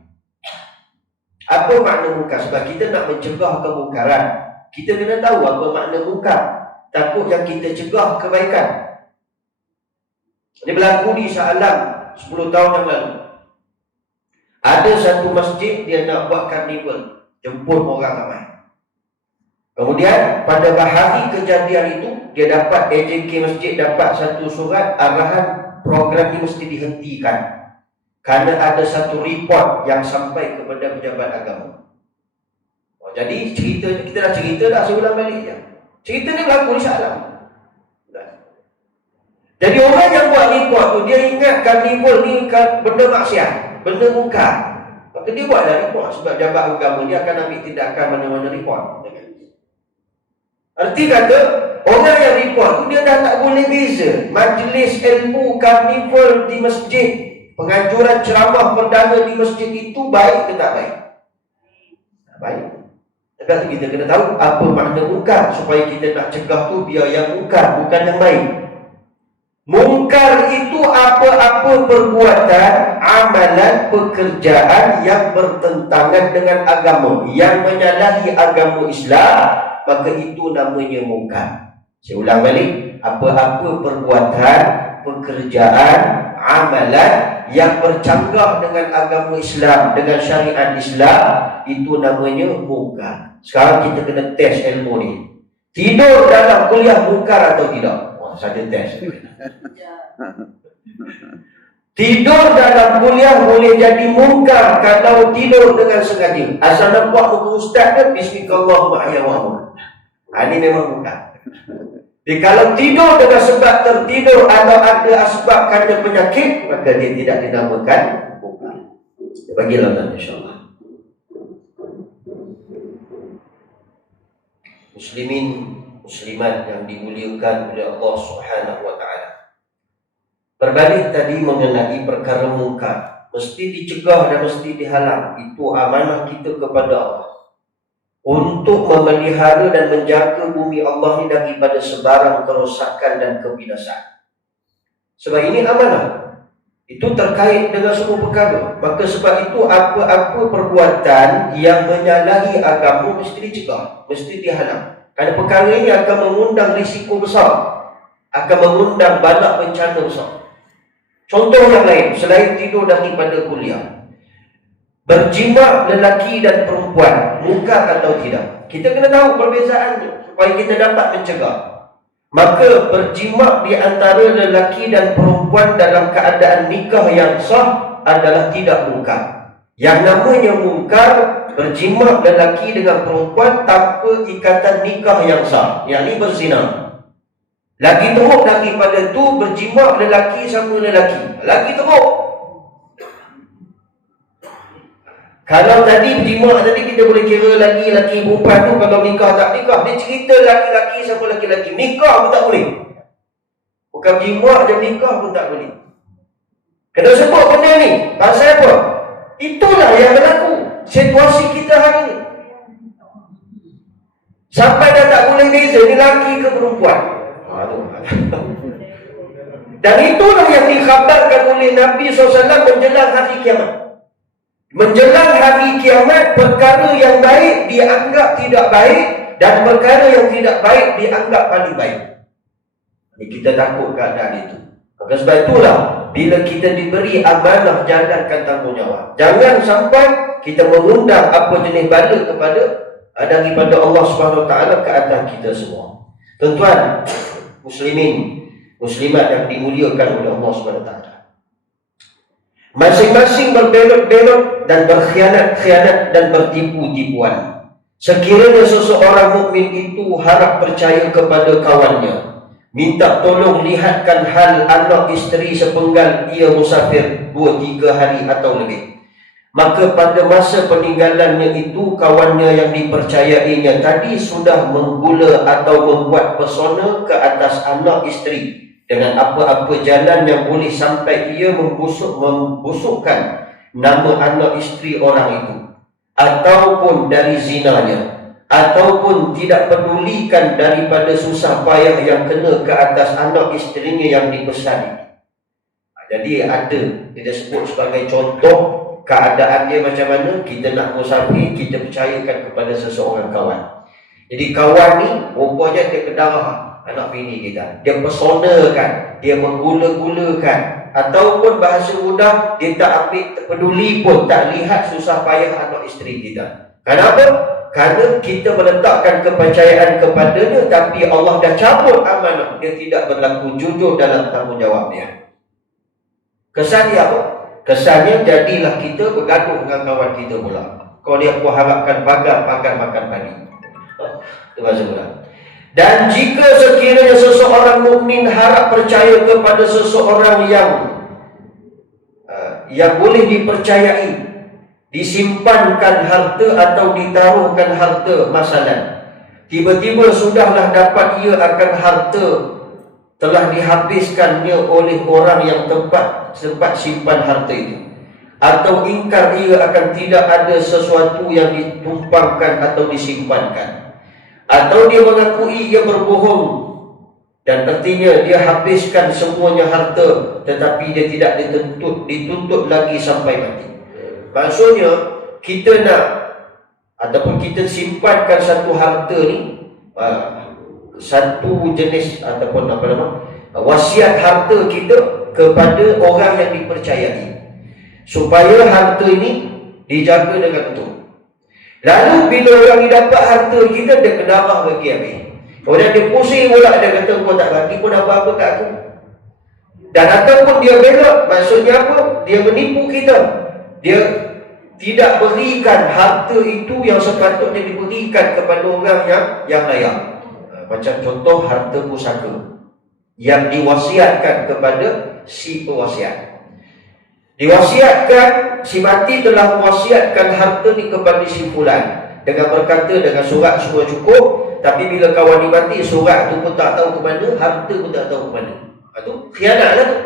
Apa makna munkar? Sebab kita nak mencegah kemungkaran, kita kena tahu apa makna munkar. Takut yang kita cegah kebaikan. Ini berlaku di Shah Alam 10 tahun yang lalu. Ada satu masjid dia nak buat karnival, jemput orang ramai. Kemudian pada hari kejadian itu, dia dapat AJK masjid dapat satu surat arahan program ini mesti dihentikan kerana ada satu report yang sampai kepada pejabat agama. Jadi cerita kita dah cerita dah, saya ulang balik je. Cerita ni berlaku di Shah Alam. Jadi orang yang buat report tu, dia ingat karnival ni benda maksiat, benda munkar. Maka dia buatlah report sebab jabat agama dia akan ambil tindakan mana-mana report. Arti kata, orang yang report tu dia dah tak boleh beza majlis ilmu karnival di masjid, penganjuran ceramah perdana di masjid itu baik ke tak baik? Tak baik. Sebab tu kita kena tahu apa makna munkar, supaya kita nak cegah tu biar yang munkar, bukan yang baik. Munkar itu apa-apa perbuatan, amalan, pekerjaan yang bertentangan dengan agama, yang menyalahi agama Islam, maka itu namanya munkar. Saya ulang balik, apa-apa perbuatan, pekerjaan, amalan yang bercanggah dengan agama Islam, dengan syariat Islam, itu namanya munkar. Sekarang kita kena test ilmu ni. Tidur dalam kuliah munkar atau tidak? Wah, saja test. Tidur dalam kuliah boleh jadi munkar kalau tidur dengan sengaja. Asal nampak muka ustaz kan, bismillahirrahmanirrahim. Ini memang munkar. Jadi kalau tidur dengan sebab tertidur atau ada asbab kerana penyakit, maka dia tidak dinamakan munkar. Bagilah tuan, insyaAllah. Muslimin, muslimat yang dimuliakan oleh Allah Subhanahu wa ta'ala. Berbalik tadi mengenai perkara munkar, mesti dicegah dan mesti dihalang. Itu amanah kita kepada Allah untuk memelihara dan menjaga bumi Allah ini daripada sebarang kerosakan dan kebinasaan. Sebab ini amanah. Itu terkait dengan semua perkara. Maka sebab itu apa-apa perbuatan yang menyalahi agama mesti dicegah, mesti dihalang. Kerana perkara ini akan mengundang risiko besar, akan mengundang bala bencana besar. Contoh yang lain, selain tidur daripada kuliah, Berjima lelaki dan perempuan, mungkar atau tidak? Kita kena tahu perbezaannya supaya kita dapat mencegah. Maka berjima di antara lelaki dan perempuan dalam keadaan nikah yang sah adalah tidak mungkar. Yang namanya mungkar, berjima lelaki dengan perempuan tanpa ikatan nikah yang sah, yakni berzina. Lagi teruk daripada tu, berjima lelaki sama lelaki, lagi teruk. Kalau tadi berjima tadi kita boleh kira lagi lelaki perempuan tu kalau nikah tak nikah. Dia cerita laki-laki sama laki-laki, nikah pun tak boleh. Bukan berjima je, nikah pun tak boleh. Kena sebut benda ni. Pasal apa? Itulah yang berlaku situasi kita hari ni. Sampai dah tak boleh beza ni lelaki ke perempuan. Dan itulah yang dikhabarkan oleh Nabi SAW menjelang hari kiamat. Menjelang hari kiamat, perkara yang baik dianggap tidak baik dan perkara yang tidak baik dianggap paling baik. Ini kita takut keadaan itu. Maka sebab itulah, bila kita diberi amanah, jalankan tanggungjawab. Jangan sampai kita mengundang apa jenis bala daripada Allah SWT ke atas kita semua. Tuan-tuan, muslimin, muslimat yang dimuliakan oleh Allah SWT. Masing-masing berbelot-belot dan berkhianat-khianat dan bertipu-tipuan. Sekiranya seseorang mukmin itu harap percaya kepada kawannya, minta tolong lihatkan hal anak isteri sepenggal ia musafir 2-3 hari atau lebih, maka pada masa peninggalannya itu kawannya yang dipercayainya tadi sudah menggula atau membuat pesona ke atas anak isteri dengan apa-apa jalan yang boleh sampai ia membusukkan nama anak isteri orang itu, ataupun dari zinanya, ataupun tidak pedulikan daripada susah payah yang kena ke atas anak isterinya yang dibesari. Jadi ada, kita sebut sebagai contoh keadaan dia macam mana. Kita nak musafir, kita percayakan kepada seseorang kawan. Jadi kawan ni rupanya dia kedarah anak bini kita, dia personakan, dia menggula-gulakan, ataupun bahasa mudah, dia tak ambil peduli pun, tak lihat susah payah anak isteri kita. Kenapa? Kerana kita meletakkan kepercayaan kepadanya, tapi Allah dah cabut amanah, dia tidak berlaku jujur dalam tanggungjawab dia. Kesannya apa? Kesannya jadilah kita bergaduh dengan kawan kita pula. Kalau dia pun harapkan pagar makan padi. Itu bahasa mudah. Dan jika sekiranya seseorang mukmin harap percaya kepada seseorang yang boleh dipercayai, disimpankan harta atau ditaruhkan harta, masalah tiba-tiba sudahlah dapat ia akan harta telah dihabiskannya oleh orang yang sempat simpan harta itu, atau ingkar ia akan tidak ada sesuatu yang ditumpangkan atau disimpankan, atau dia mengakui ia berbohong dan artinya dia habiskan semuanya harta tetapi dia tidak dituntut lagi sampai mati. Maksudnya kita nak ataupun kita simpankan satu harta ni, satu jenis ataupun wasiat harta kita kepada orang yang dipercayai supaya harta ini dijaga dengan betul. Lalu bila orang ni dapat harta kita, dia kedarah bagi habis. Kemudian dia pusing pula, dia kata kau tak bagi pun apa-apa kat aku. Dan ataupun dia belot, maksudnya apa? Dia menipu kita. Dia tidak berikan harta itu yang sepatutnya diberikan kepada orang yang layak. Macam contoh harta pusaka yang diwasiatkan kepada si pewasiat. Diwasiatkan, si mati telah mewasiatkan harta ni kepada si fulan dengan berkata dengan surat semua cukup, tapi bila kawan ni mati, surat tu pun tak tahu ke mana, harta pun tak tahu ke mana. Itu khianat lah tu.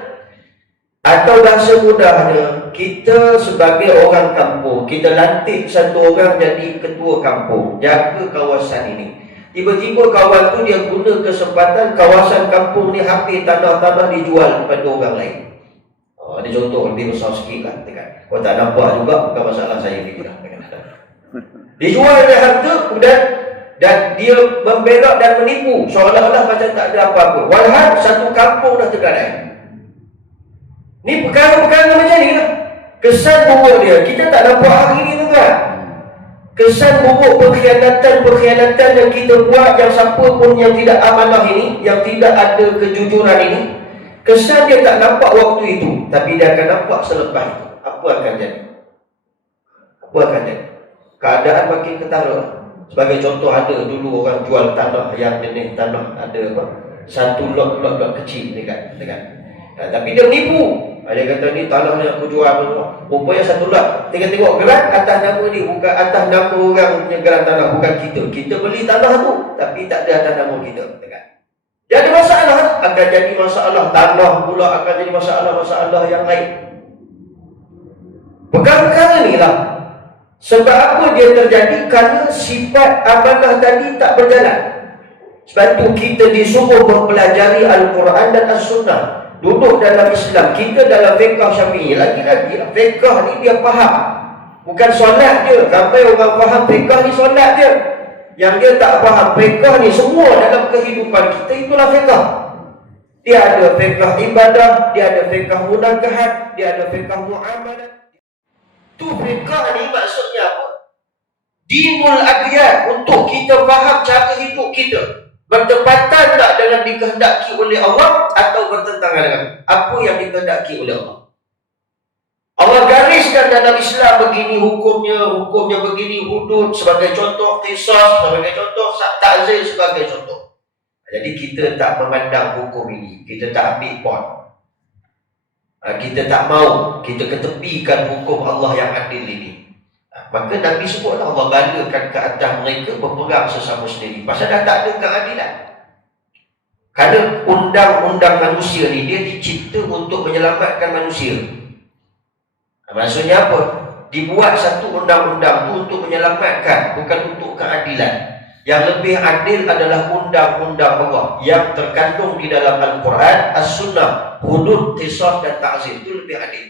Atau bahasa mudahnya, kita sebagai orang kampung, kita lantik satu orang jadi ketua kampung, jaga kawasan ini. Tiba-tiba kawan tu dia guna kesempatan kawasan kampung ni habis, tanah-tanah dijual kepada orang lain. Ini contoh lebih besar sikit lah. Kalau tak nampak juga, bukan masalah saya ni juga. Dijual dia harta dan dia membelot dan menipu seolah-olah macam tak ada apa-apa. Walhal satu kampung dah tergadai. Ni perkara-perkara macam ni lah. Kesan buruk dia, kita tak nampak hari ni tuan. Kesan buruk pengkhianatan yang kita buat, yang siapa pun yang tidak amanah ini, yang tidak ada kejujuran ini, kesan dia tak nampak waktu itu, tapi dia akan nampak selepas itu. Apa akan jadi? Apa akan jadi? Keadaan makin ketara. Sebagai contoh, ada dulu orang jual tanah yang jenis tanah ada apa? Satu lot kecil dekat. Tapi dia menipu. Dia kata ni tanah ni aku jual semua. Rupanya satu lot. Tengok geran atas nama ni, bukan atas nama orang punya geran tanah, bukan kita. Kita beli tanah tu, tapi tak ada atas nama kita. Dia ada masalah, akan jadi masalah tanah pula, akan jadi masalah yang lain. Perkara ni lah. Sebab apa dia terjadi? Kerana sifat amanah tadi tak berjalan. Sebab tu kita disuruh mempelajari Al-Quran dan As-Sunnah. Duduk dalam Islam, kita dalam fiqh Syafi'i. Lagi-lagi fiqh ni dia faham, bukan solat je. Ramai orang faham fiqh ni solat je. Yang dia tak faham fiqh ni semua dalam kehidupan kita, itulah fiqh. Dia ada fiqh ibadah, dia ada fiqh munakahat, dia ada fiqh muamalah. Tu fiqh ni maksudnya apa? Dinul adiyat, untuk kita faham cara hidup kita bertepatan tak dengan dikehendaki oleh Allah atau bertentangan dengan apa yang dikehendaki oleh Allah. Allah gariskan dalam Islam begini hukumnya begini, hudud sebagai contoh, qisas sebagai contoh, ta'zir sebagai contoh. Jadi kita tak memandang hukum ini, kita tak ambil pon. Kita tak mau, kita ketepikan hukum Allah yang adil ini. Maka Nabi sebutlah Allah balakan ke atas mereka berperang sesama sendiri. Pasal dah tak ada keadilan. Kerana undang-undang manusia ni, dia dicipta untuk menyelamatkan manusia. Maksudnya apa? Dibuat satu undang-undang tu untuk menyelamatkan, bukan untuk keadilan. Yang lebih adil adalah undang-undang Allah yang terkandung di dalam Al-Quran, As-Sunnah, hudud, qisas dan ta'zir. Itu lebih adil.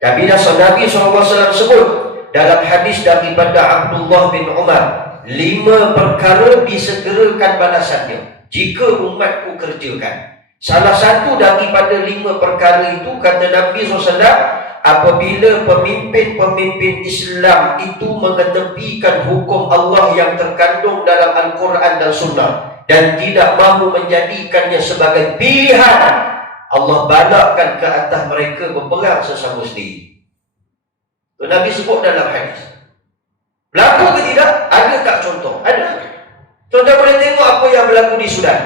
Nabi SAW sebut dalam hadis daripada Abdullah bin Umar, 5 perkara disegerakan balasannya jika umatku kerjakan. Salah satu daripada 5 perkara itu, kata Nabi SAW, apabila pemimpin-pemimpin Islam itu mengetepikan hukum Allah yang terkandung dalam Al-Quran dan Sunnah dan tidak mahu menjadikannya sebagai pilihan, Allah balakkan ke atas mereka berperang sesama sendiri. Itu Nabi sebut dalam hadis. Berlaku ke tidak? Ada tak contoh? Ada. Tuan-tuan boleh tengok apa yang berlaku di Sudan.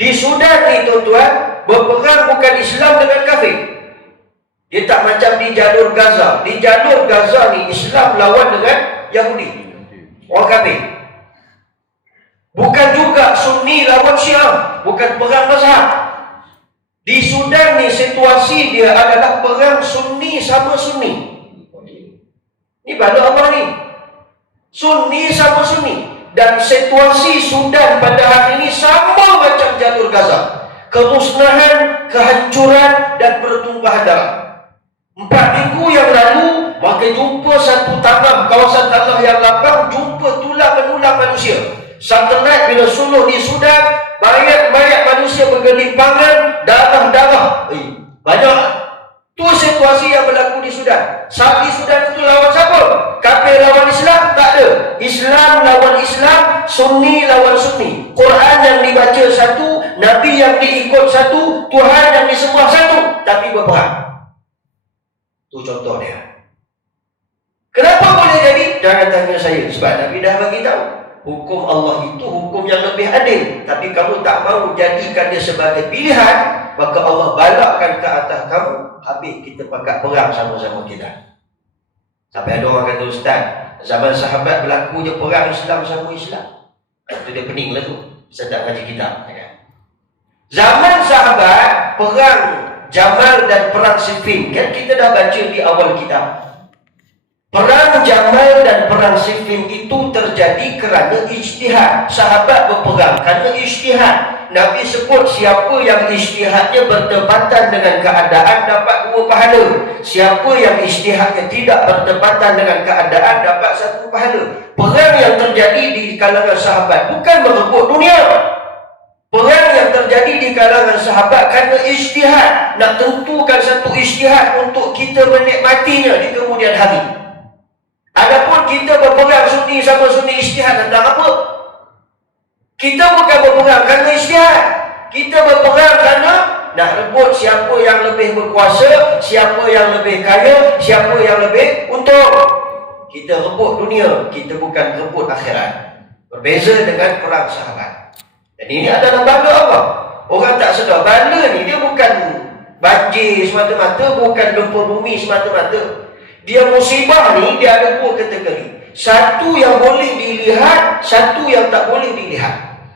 Di Sudan ni tuan-tuan, berperang bukan Islam dengan kafir. Dia tak macam di jalur Gaza. Di jalur Gaza ni Islam lawan dengan Yahudi, orang kafir. Bukan juga Sunni lawan Syiah, bukan perang mazhab. Di Sudan ni situasi dia adalah perang Sunni sama Sunni. Ni bala Allah ni. Sunni sama Sunni. Dan situasi Sudan pada hari ini sama macam jalur Gaza. Kemusnahan, kehancuran dan pertumpahan darah. 4 minggu yang lalu, maka jumpa satu tanah, kawasan tanah yang lapang, jumpa tulang benulang manusia. Satelit bila suluh di Sudan, mayat-mayat manusia bergelimpangan, darah-darah. Banyak. Tu situasi yang berlaku di Sudan. Saat di Sudan itu lawan siapa? Kafir lawan Islam? Tak ada. Islam lawan Islam, Sunni lawan Sunni. Quran yang dibaca satu, Nabi yang diikut satu, Tuhan yang disembah satu, tapi berperang. Itu contoh dia. Kenapa boleh jadi? Jangan tanya saya, sebab Nabi dah bagi tahu. Hukum Allah itu hukum yang lebih adil. Tapi kamu tak mahu jadikan dia sebagai pilihan, maka Allah balakkan ke atas kamu. Habis kita pakat perang sama-sama kita. Sampai ada orang kata, Ustaz, zaman sahabat berlaku je perang Islam sama Islam. Itu dia pening lah tu. Saya tak kaji kitab. Zaman sahabat, perang Jamal dan perang Siffin, kan kita dah baca di awal kitab. Perang Jamal dan perang Siffin itu terjadi kerana ijtihad. Sahabat berperang kerana ijtihad. Nabi sebut siapa yang ijtihadnya bertepatan dengan keadaan dapat 2 pahala. Siapa yang ijtihadnya tidak bertepatan dengan keadaan dapat 1 pahala. Perang yang terjadi di kalangan sahabat bukan merebut dunia. Perang yang terjadi di kalangan sahabat kerana ijtihad, nak tentukan satu ijtihad untuk kita menikmatinya di kemudian hari. Adapun kita berperang sunni sama sunni ijtihad tentang apa? Kita bukan berperang kerana ijtihad. Kita berperang kerana nak rebut siapa yang lebih berkuasa, siapa yang lebih kaya, siapa yang lebih untung. Kita rebut dunia, kita bukan rebut akhirat. Berbeza dengan perang sahabat. Dan ini adalah bala Allah. Orang tak sedar, bala ni dia bukan banjir semata-mata, bukan gempa bumi semata-mata. Dia musibah ni, dia ada dua kategori. Satu yang boleh dilihat, satu yang tak boleh dilihat.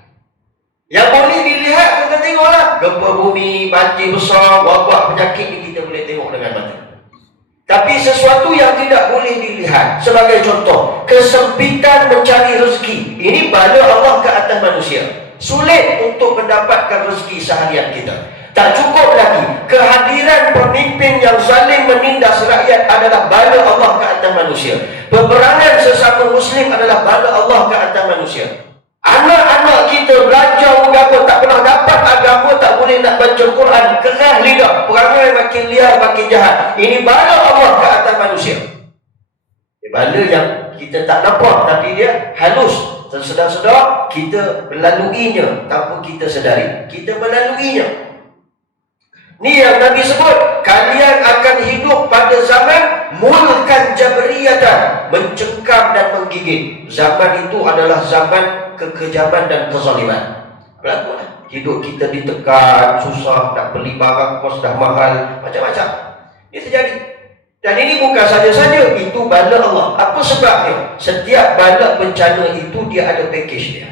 Yang boleh dilihat, kita tengoklah. Gempa bumi, banjir besar, wabak, penyakit ni kita boleh tengok dengan mata. Tapi sesuatu yang tidak boleh dilihat, sebagai contoh, kesempitan mencari rezeki. Ini bala Allah ke atas manusia. Sulit untuk mendapatkan rezeki seharian kita. Tak cukup lagi, kehadiran pemimpin yang zalim menindas rakyat adalah bala Allah ke atas manusia. Peperangan sesama Muslim adalah bala Allah ke atas manusia. Anak-anak kita belajar agama, tak pernah dapat agama, tak boleh nak baca Quran, keras lidah, perangai makin liar, makin jahat. Ini bala Allah ke atas manusia. Bala yang kita tak nampak, tapi dia halus. Sedar-sedar kita melaluinya tanpa kita sedari. Kita melaluinya. Ni yang Nabi sebut, kalian akan hidup pada zaman mulkan jabriyatan, mencengkam dan menggigit. Zaman itu adalah zaman kekejaman dan kezaliman. Berlakulah. Hidup kita ditekan, susah, nak beli barang kos dah mahal, macam-macam. Ini terjadi. Dan ini bukan saja-saja, itu bala Allah. Apa sebabnya? Setiap bala bencana itu dia ada package dia.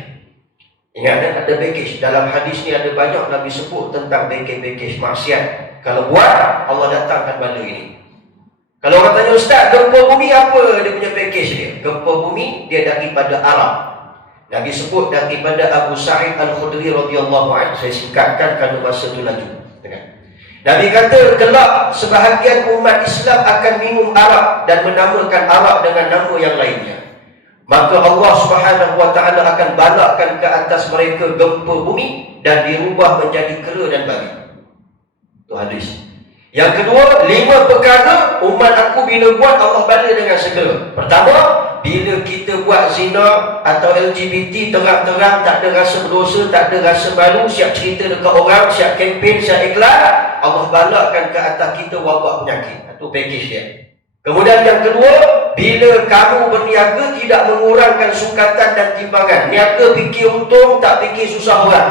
Ingat, ada package. Dalam hadis ni ada banyak Nabi sebut tentang package maksiat. Kalau buat, Allah datangkan bala ini. Kalau orang tanya, Ustaz, gempa bumi apa dia punya package dia? Gempa bumi dia daripada Arab. Nabi sebut daripada Abu Sa'id Al-Khudri radhiyallahu anhu. Saya singkatkan kerana masa itu laju. Nabi kata, kelak sebahagian umat Islam akan minum arak dan menamakan arak dengan nama yang lainnya. Maka Allah Subhanahu wa ta'ala akan balakkan ke atas mereka gempa bumi dan dirubah menjadi kera dan babi. Itu hadis. Yang kedua, 5 perkara umat aku bila buat Allah bala dengan segera. Pertama, bila kita buat zina atau LGBT terang-terang, tak ada rasa berdosa, tak ada rasa malu, siap cerita dekat orang, siap kempen, siap iklan, Allah balakkan ke atas kita wabak penyakit. Itu package dia. Kemudian yang kedua, bila kamu berniaga tidak mengurangkan sukatan dan timbangan. Niaga fikir untung, tak fikir susah orang.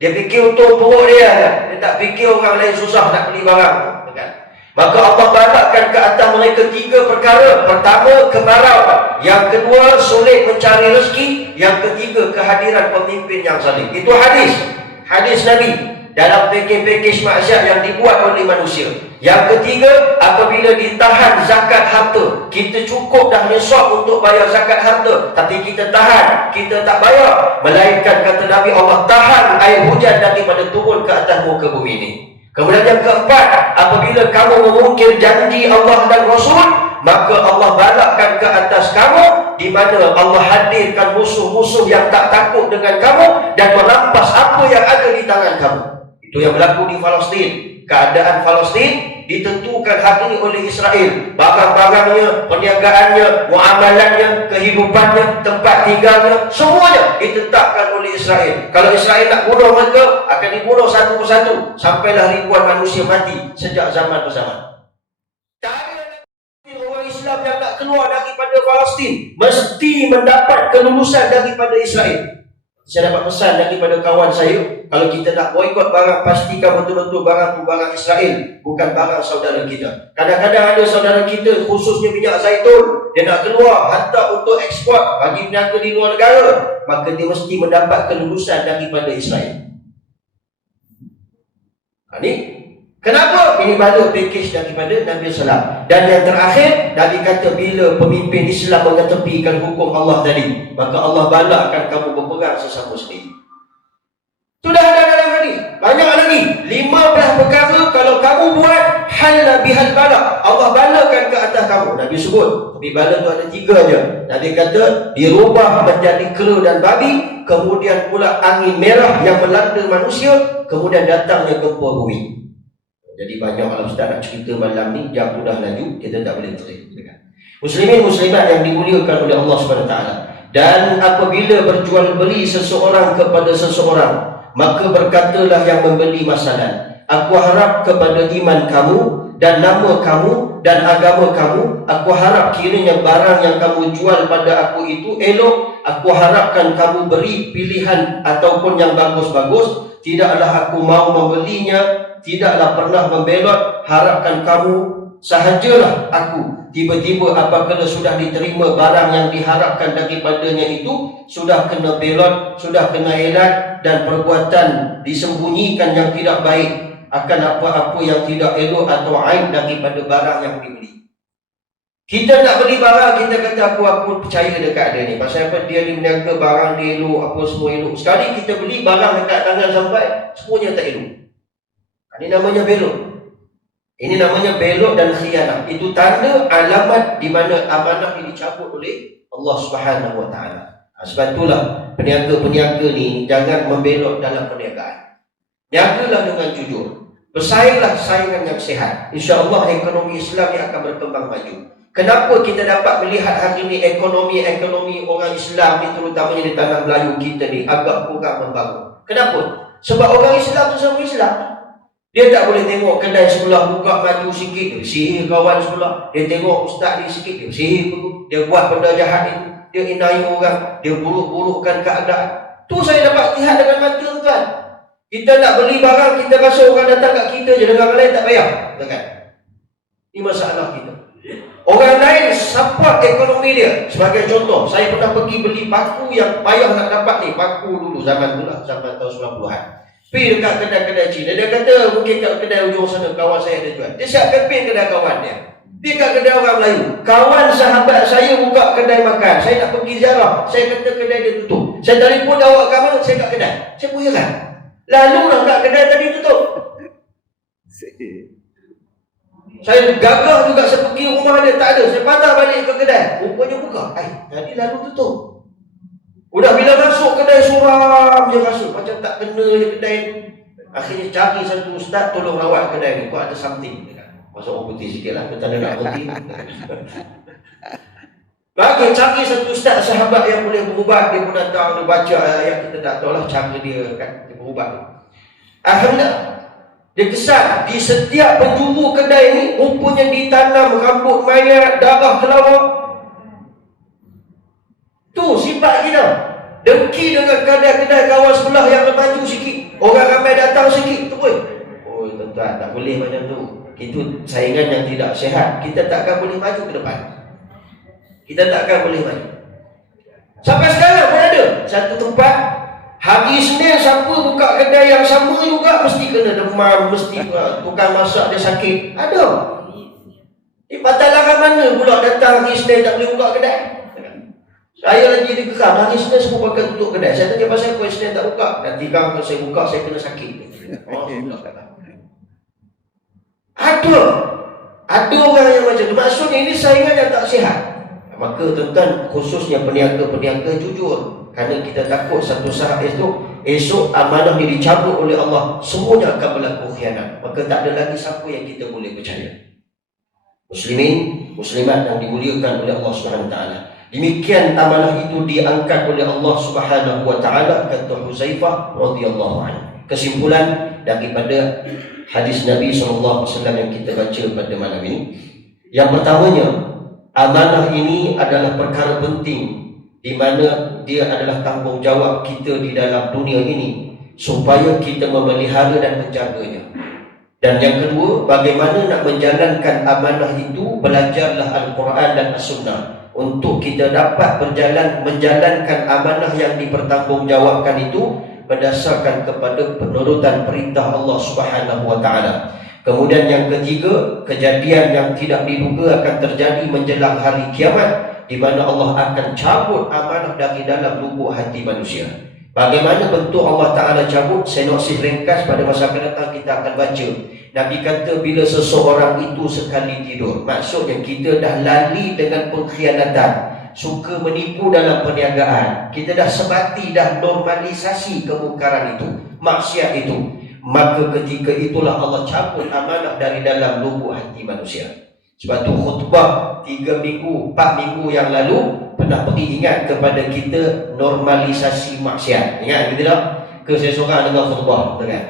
Dia fikir untung perut dia kan? Dia tak fikir orang lain susah nak beli barang kan? Maka Allah balakkan ke atas mereka 3 perkara. Pertama, kemarau. Yang kedua, sulit mencari rezeki. Yang ketiga, kehadiran pemimpin yang zalim. Itu hadis Nabi dalam package maksiat yang dibuat oleh manusia. Yang ketiga, apabila ditahan zakat harta, kita cukup dah nisab untuk bayar zakat harta, tapi kita tahan, kita tak bayar, melainkan kata Nabi, Allah tahan air hujan daripada turun ke atas muka bumi ini. Kemudian yang keempat, apabila kamu memungkir janji Allah dan Rasul, maka Allah balakkan ke atas kamu, di mana Allah hadirkan musuh-musuh yang tak takut dengan kamu dan merampas apa yang ada di tangan kamu. Itu yang berlaku di Palestin. Keadaan Palestin ditentukan hari ini oleh Israel. Barang-barangnya, perniagaannya, muamalatnya, kehidupannya, tempat tinggalnya, semuanya ditetapkan oleh Israel. Kalau Israel nak bunuh mereka, akan dibunuh satu persatu. Sampailah ribuan manusia mati sejak zaman ke zaman. Tak ada orang Islam yang nak keluar daripada Palestin mesti mendapat kelulusan daripada Israel. Saya dapat pesan daripada kawan saya, kalau kita nak boikot barang, pastikan betul-betul barang itu barang Israel, bukan barang saudara kita. Kadang-kadang ada saudara kita, khususnya minyak zaitun, dia nak keluar, hantar untuk ekspor bagi peniaga di luar negara, maka dia mesti mendapat kelulusan daripada Israel. Ini kenapa? Ini baru package daripada Nabi SAW. Dan yang terakhir, Nabi kata bila pemimpin Islam mengetepikan hukum Allah tadi, maka Allah balakkan kamu berperang sesama sendiri. Sudah ada dalam hadis. Banyak lagi. 15 perkara kalau kamu buat, halla bihal bala, Allah balakan ke atas kamu. Nabi sebut, tapi bala tu ada 3 je. Nabi kata dirubah menjadi kera dan babi, kemudian pula angin merah yang melanda manusia, kemudian datangnya gempa bumi. Jadi banyak kalau Ustaz nak cerita malam ni, jam tu dah laju, kita tak boleh terus. Muslimin muslimat yang dimuliakan oleh Allah SWT. Dan apabila berjual beli seseorang kepada seseorang, maka berkatalah yang membeli masalan, aku harap kepada iman kamu dan nama kamu dan agama kamu, aku harap kiranya barang yang kamu jual pada aku itu elok, aku harapkan kamu beri pilihan ataupun yang bagus-bagus, tidaklah aku mau membelinya, tidaklah pernah membelot, harapkan kamu sahajalah aku. Tiba-tiba apabila sudah diterima barang yang diharapkan daripadanya itu, sudah kena belot, sudah kena elat, dan perbuatan disembunyikan yang tidak baik akan apa-apa yang tidak elok atau aib daripada barang yang dibeli. Kita nak beli barang, kita kata aku percaya dekat dia ni. Pasal apa? Dia ni meniaga barang dia elok, apa semua elok. Sekali kita beli barang dekat tangan sampai, semuanya tak elok. Ini namanya belot. Ini namanya belot dan khianat. Itu tanda alamat di mana amanah ini dicabut oleh Allah Subhanahu Wa Taala. Sebab itulah peniaga-peniaga ni jangan membelot dalam perniagaan. Niagalah dengan jujur. Bersainglah saingan yang sihat. InsyaAllah ekonomi Islam ni akan berkembang maju. Kenapa kita dapat melihat hari ini ekonomi orang Islam ni, terutamanya di tanah Melayu kita ni, agak kurang membangun? Kenapa? Sebab orang Islam sesama Islam. Dia tak boleh tengok kedai sebelah buka maju sikit, dia sihir kawan sebelah. Dia tengok ustaz ni sikit, dia sihir dulu. Dia buat benda jahat itu, dia inai orang, dia buruk-burukkan keadaan. Tu saya dapat lihat dengan mata tuan. Kita nak beli barang, kita rasa orang datang kat kita je, dengan orang lain tak payah, kan? Ini masalah kita. Orang lain support ekonomi dia. Sebagai contoh, saya pernah pergi beli paku yang payah nak dapat ni. Paku dulu, zaman tu lah, zaman tahun 90-an. Pergi dekat kedai-kedai Cina. Dia kata mungkin kat kedai ujung sana kawan saya ada jual. Dia siapkan pergi kedai kawan dia. Dia kat kedai orang Melayu. Kawan sahabat saya buka kedai makan. Saya nak pergi ziarah. Saya kata kedai dia tutup. Saya telefon awak kat mana? Saya kat kedai. Saya pun heran. Lalu lah kat kedai tadi tutup. Saya gagah juga, saya pergi rumah dia, tak ada. Saya patah balik ke kedai. Rupanya buka. Tadi lalu tutup. Udah bila masuk kedai suram je rasa macam tak kena je kedai ni. Akhirnya cari satu ustaz tolong rawat kedai ni. Kau ada something. Masuk orang putih sikit lah, bertanda nak berhenti. Bagi cari satu ustaz sahabat yang boleh berubat. Dia pun datang, dia baca ayat, kita tak tahu lah cara dia kan, dia berubat. Alhamdulillah, dia kesan di setiap penjuru kedai ni rupanya ditanam rambut mayat, darah kelawar. Tu sifat kita. Dengki dengan kedai-kedai kawan sebelah yang maju sikit. Orang ramai datang sikit tu pun. Oh tuan-tuan, tak boleh macam tu. Itu saingan yang tidak sihat. Kita takkan boleh maju ke depan. Kita takkan boleh maju. Sampai sekarang pun ada satu tempat, hari Senin siapa buka kedai yang sama juga mesti kena demam, mesti tukang masak dia sakit. Ada. Patah mana pula datang hari Senin tak boleh buka kedai. Saya lagi dikekang, hari Senin semua pakai tutup kedai. Saya tanya pasal apa Senin tak buka. Nanti kalau saya buka, saya kena sakit. Ada orang yang macam tu. Maksudnya ini saingan yang tak sihat. Maka tuan-tuan, khususnya peniaga-peniaga jujur. Kerana kita takut satu saat esok amanah ini dicabut oleh Allah. Semuanya akan berlaku khianat. Maka tak ada lagi siapa yang kita boleh percaya. Muslimin, muslimat yang dimuliakan oleh Allah SWT. Demikian amanah itu diangkat oleh Allah Subhanahu Wa Taala, kata Huzaifah radhiyallahu anhu. Kesimpulan daripada hadis Nabi SAW yang kita baca pada malam ini, yang pertamanya, amanah ini adalah perkara penting di mana dia adalah tanggungjawab kita di dalam dunia ini supaya kita memelihara dan menjaganya. Dan yang kedua, bagaimana nak menjalankan amanah itu, belajarlah Al-Quran dan As-Sunnah untuk kita dapat menjalankan amanah yang dipertanggungjawabkan itu berdasarkan kepada penurutan perintah Allah Subhanahu Wa Taala. Kemudian yang ketiga, kejadian yang tidak diduga akan terjadi menjelang hari kiamat, di mana Allah akan cabut amanah dari dalam lubuk hati manusia. Bagaimana bentuk Allah Ta'ala cabut? Sinopsis ringkas pada masa akan datang kita akan baca. Nabi kata bila seseorang itu sekali tidur, maksudnya kita dah lali dengan pengkhianatan, suka menipu dalam perniagaan, kita dah sebati, dah normalisasi kemungkaran itu, maksiat itu, maka ketika itulah Allah cabut amanah dari dalam lubuk hati manusia. Sebab tu khutbah 3 minggu, 4 minggu yang lalu pernah pergi ingat kepada kita normalisasi maksiat. Ingat betul tak? Ke saya seorang dengar khutbah, betul kan?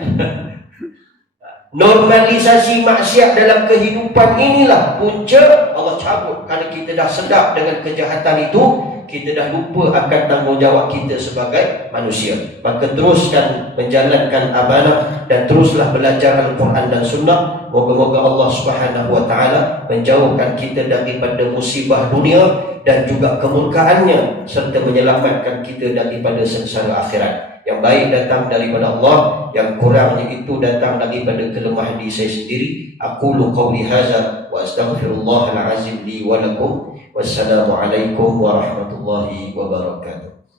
Normalisasi maksiat dalam kehidupan inilah punca Allah cabut. Kerana kita dah sedap dengan kejahatan itu, kita dah lupa akan tanggungjawab kita sebagai manusia. Maka teruskan menjalankan amanah dan teruslah belajar Al-Quran dan Sunnah. Moga-moga Allah Subhanahu Wa Taala menjauhkan kita daripada musibah dunia dan juga kemurkaannya, serta menyelamatkan kita daripada sengsara akhirat. Yang baik datang daripada Allah, yang kurangnya itu datang daripada kelemahan diri saya sendiri. Aqulu qawli hadza wa astaghfirullahal azim li wa lakum. Wassalamualaikum warahmatullahi wabarakatuh.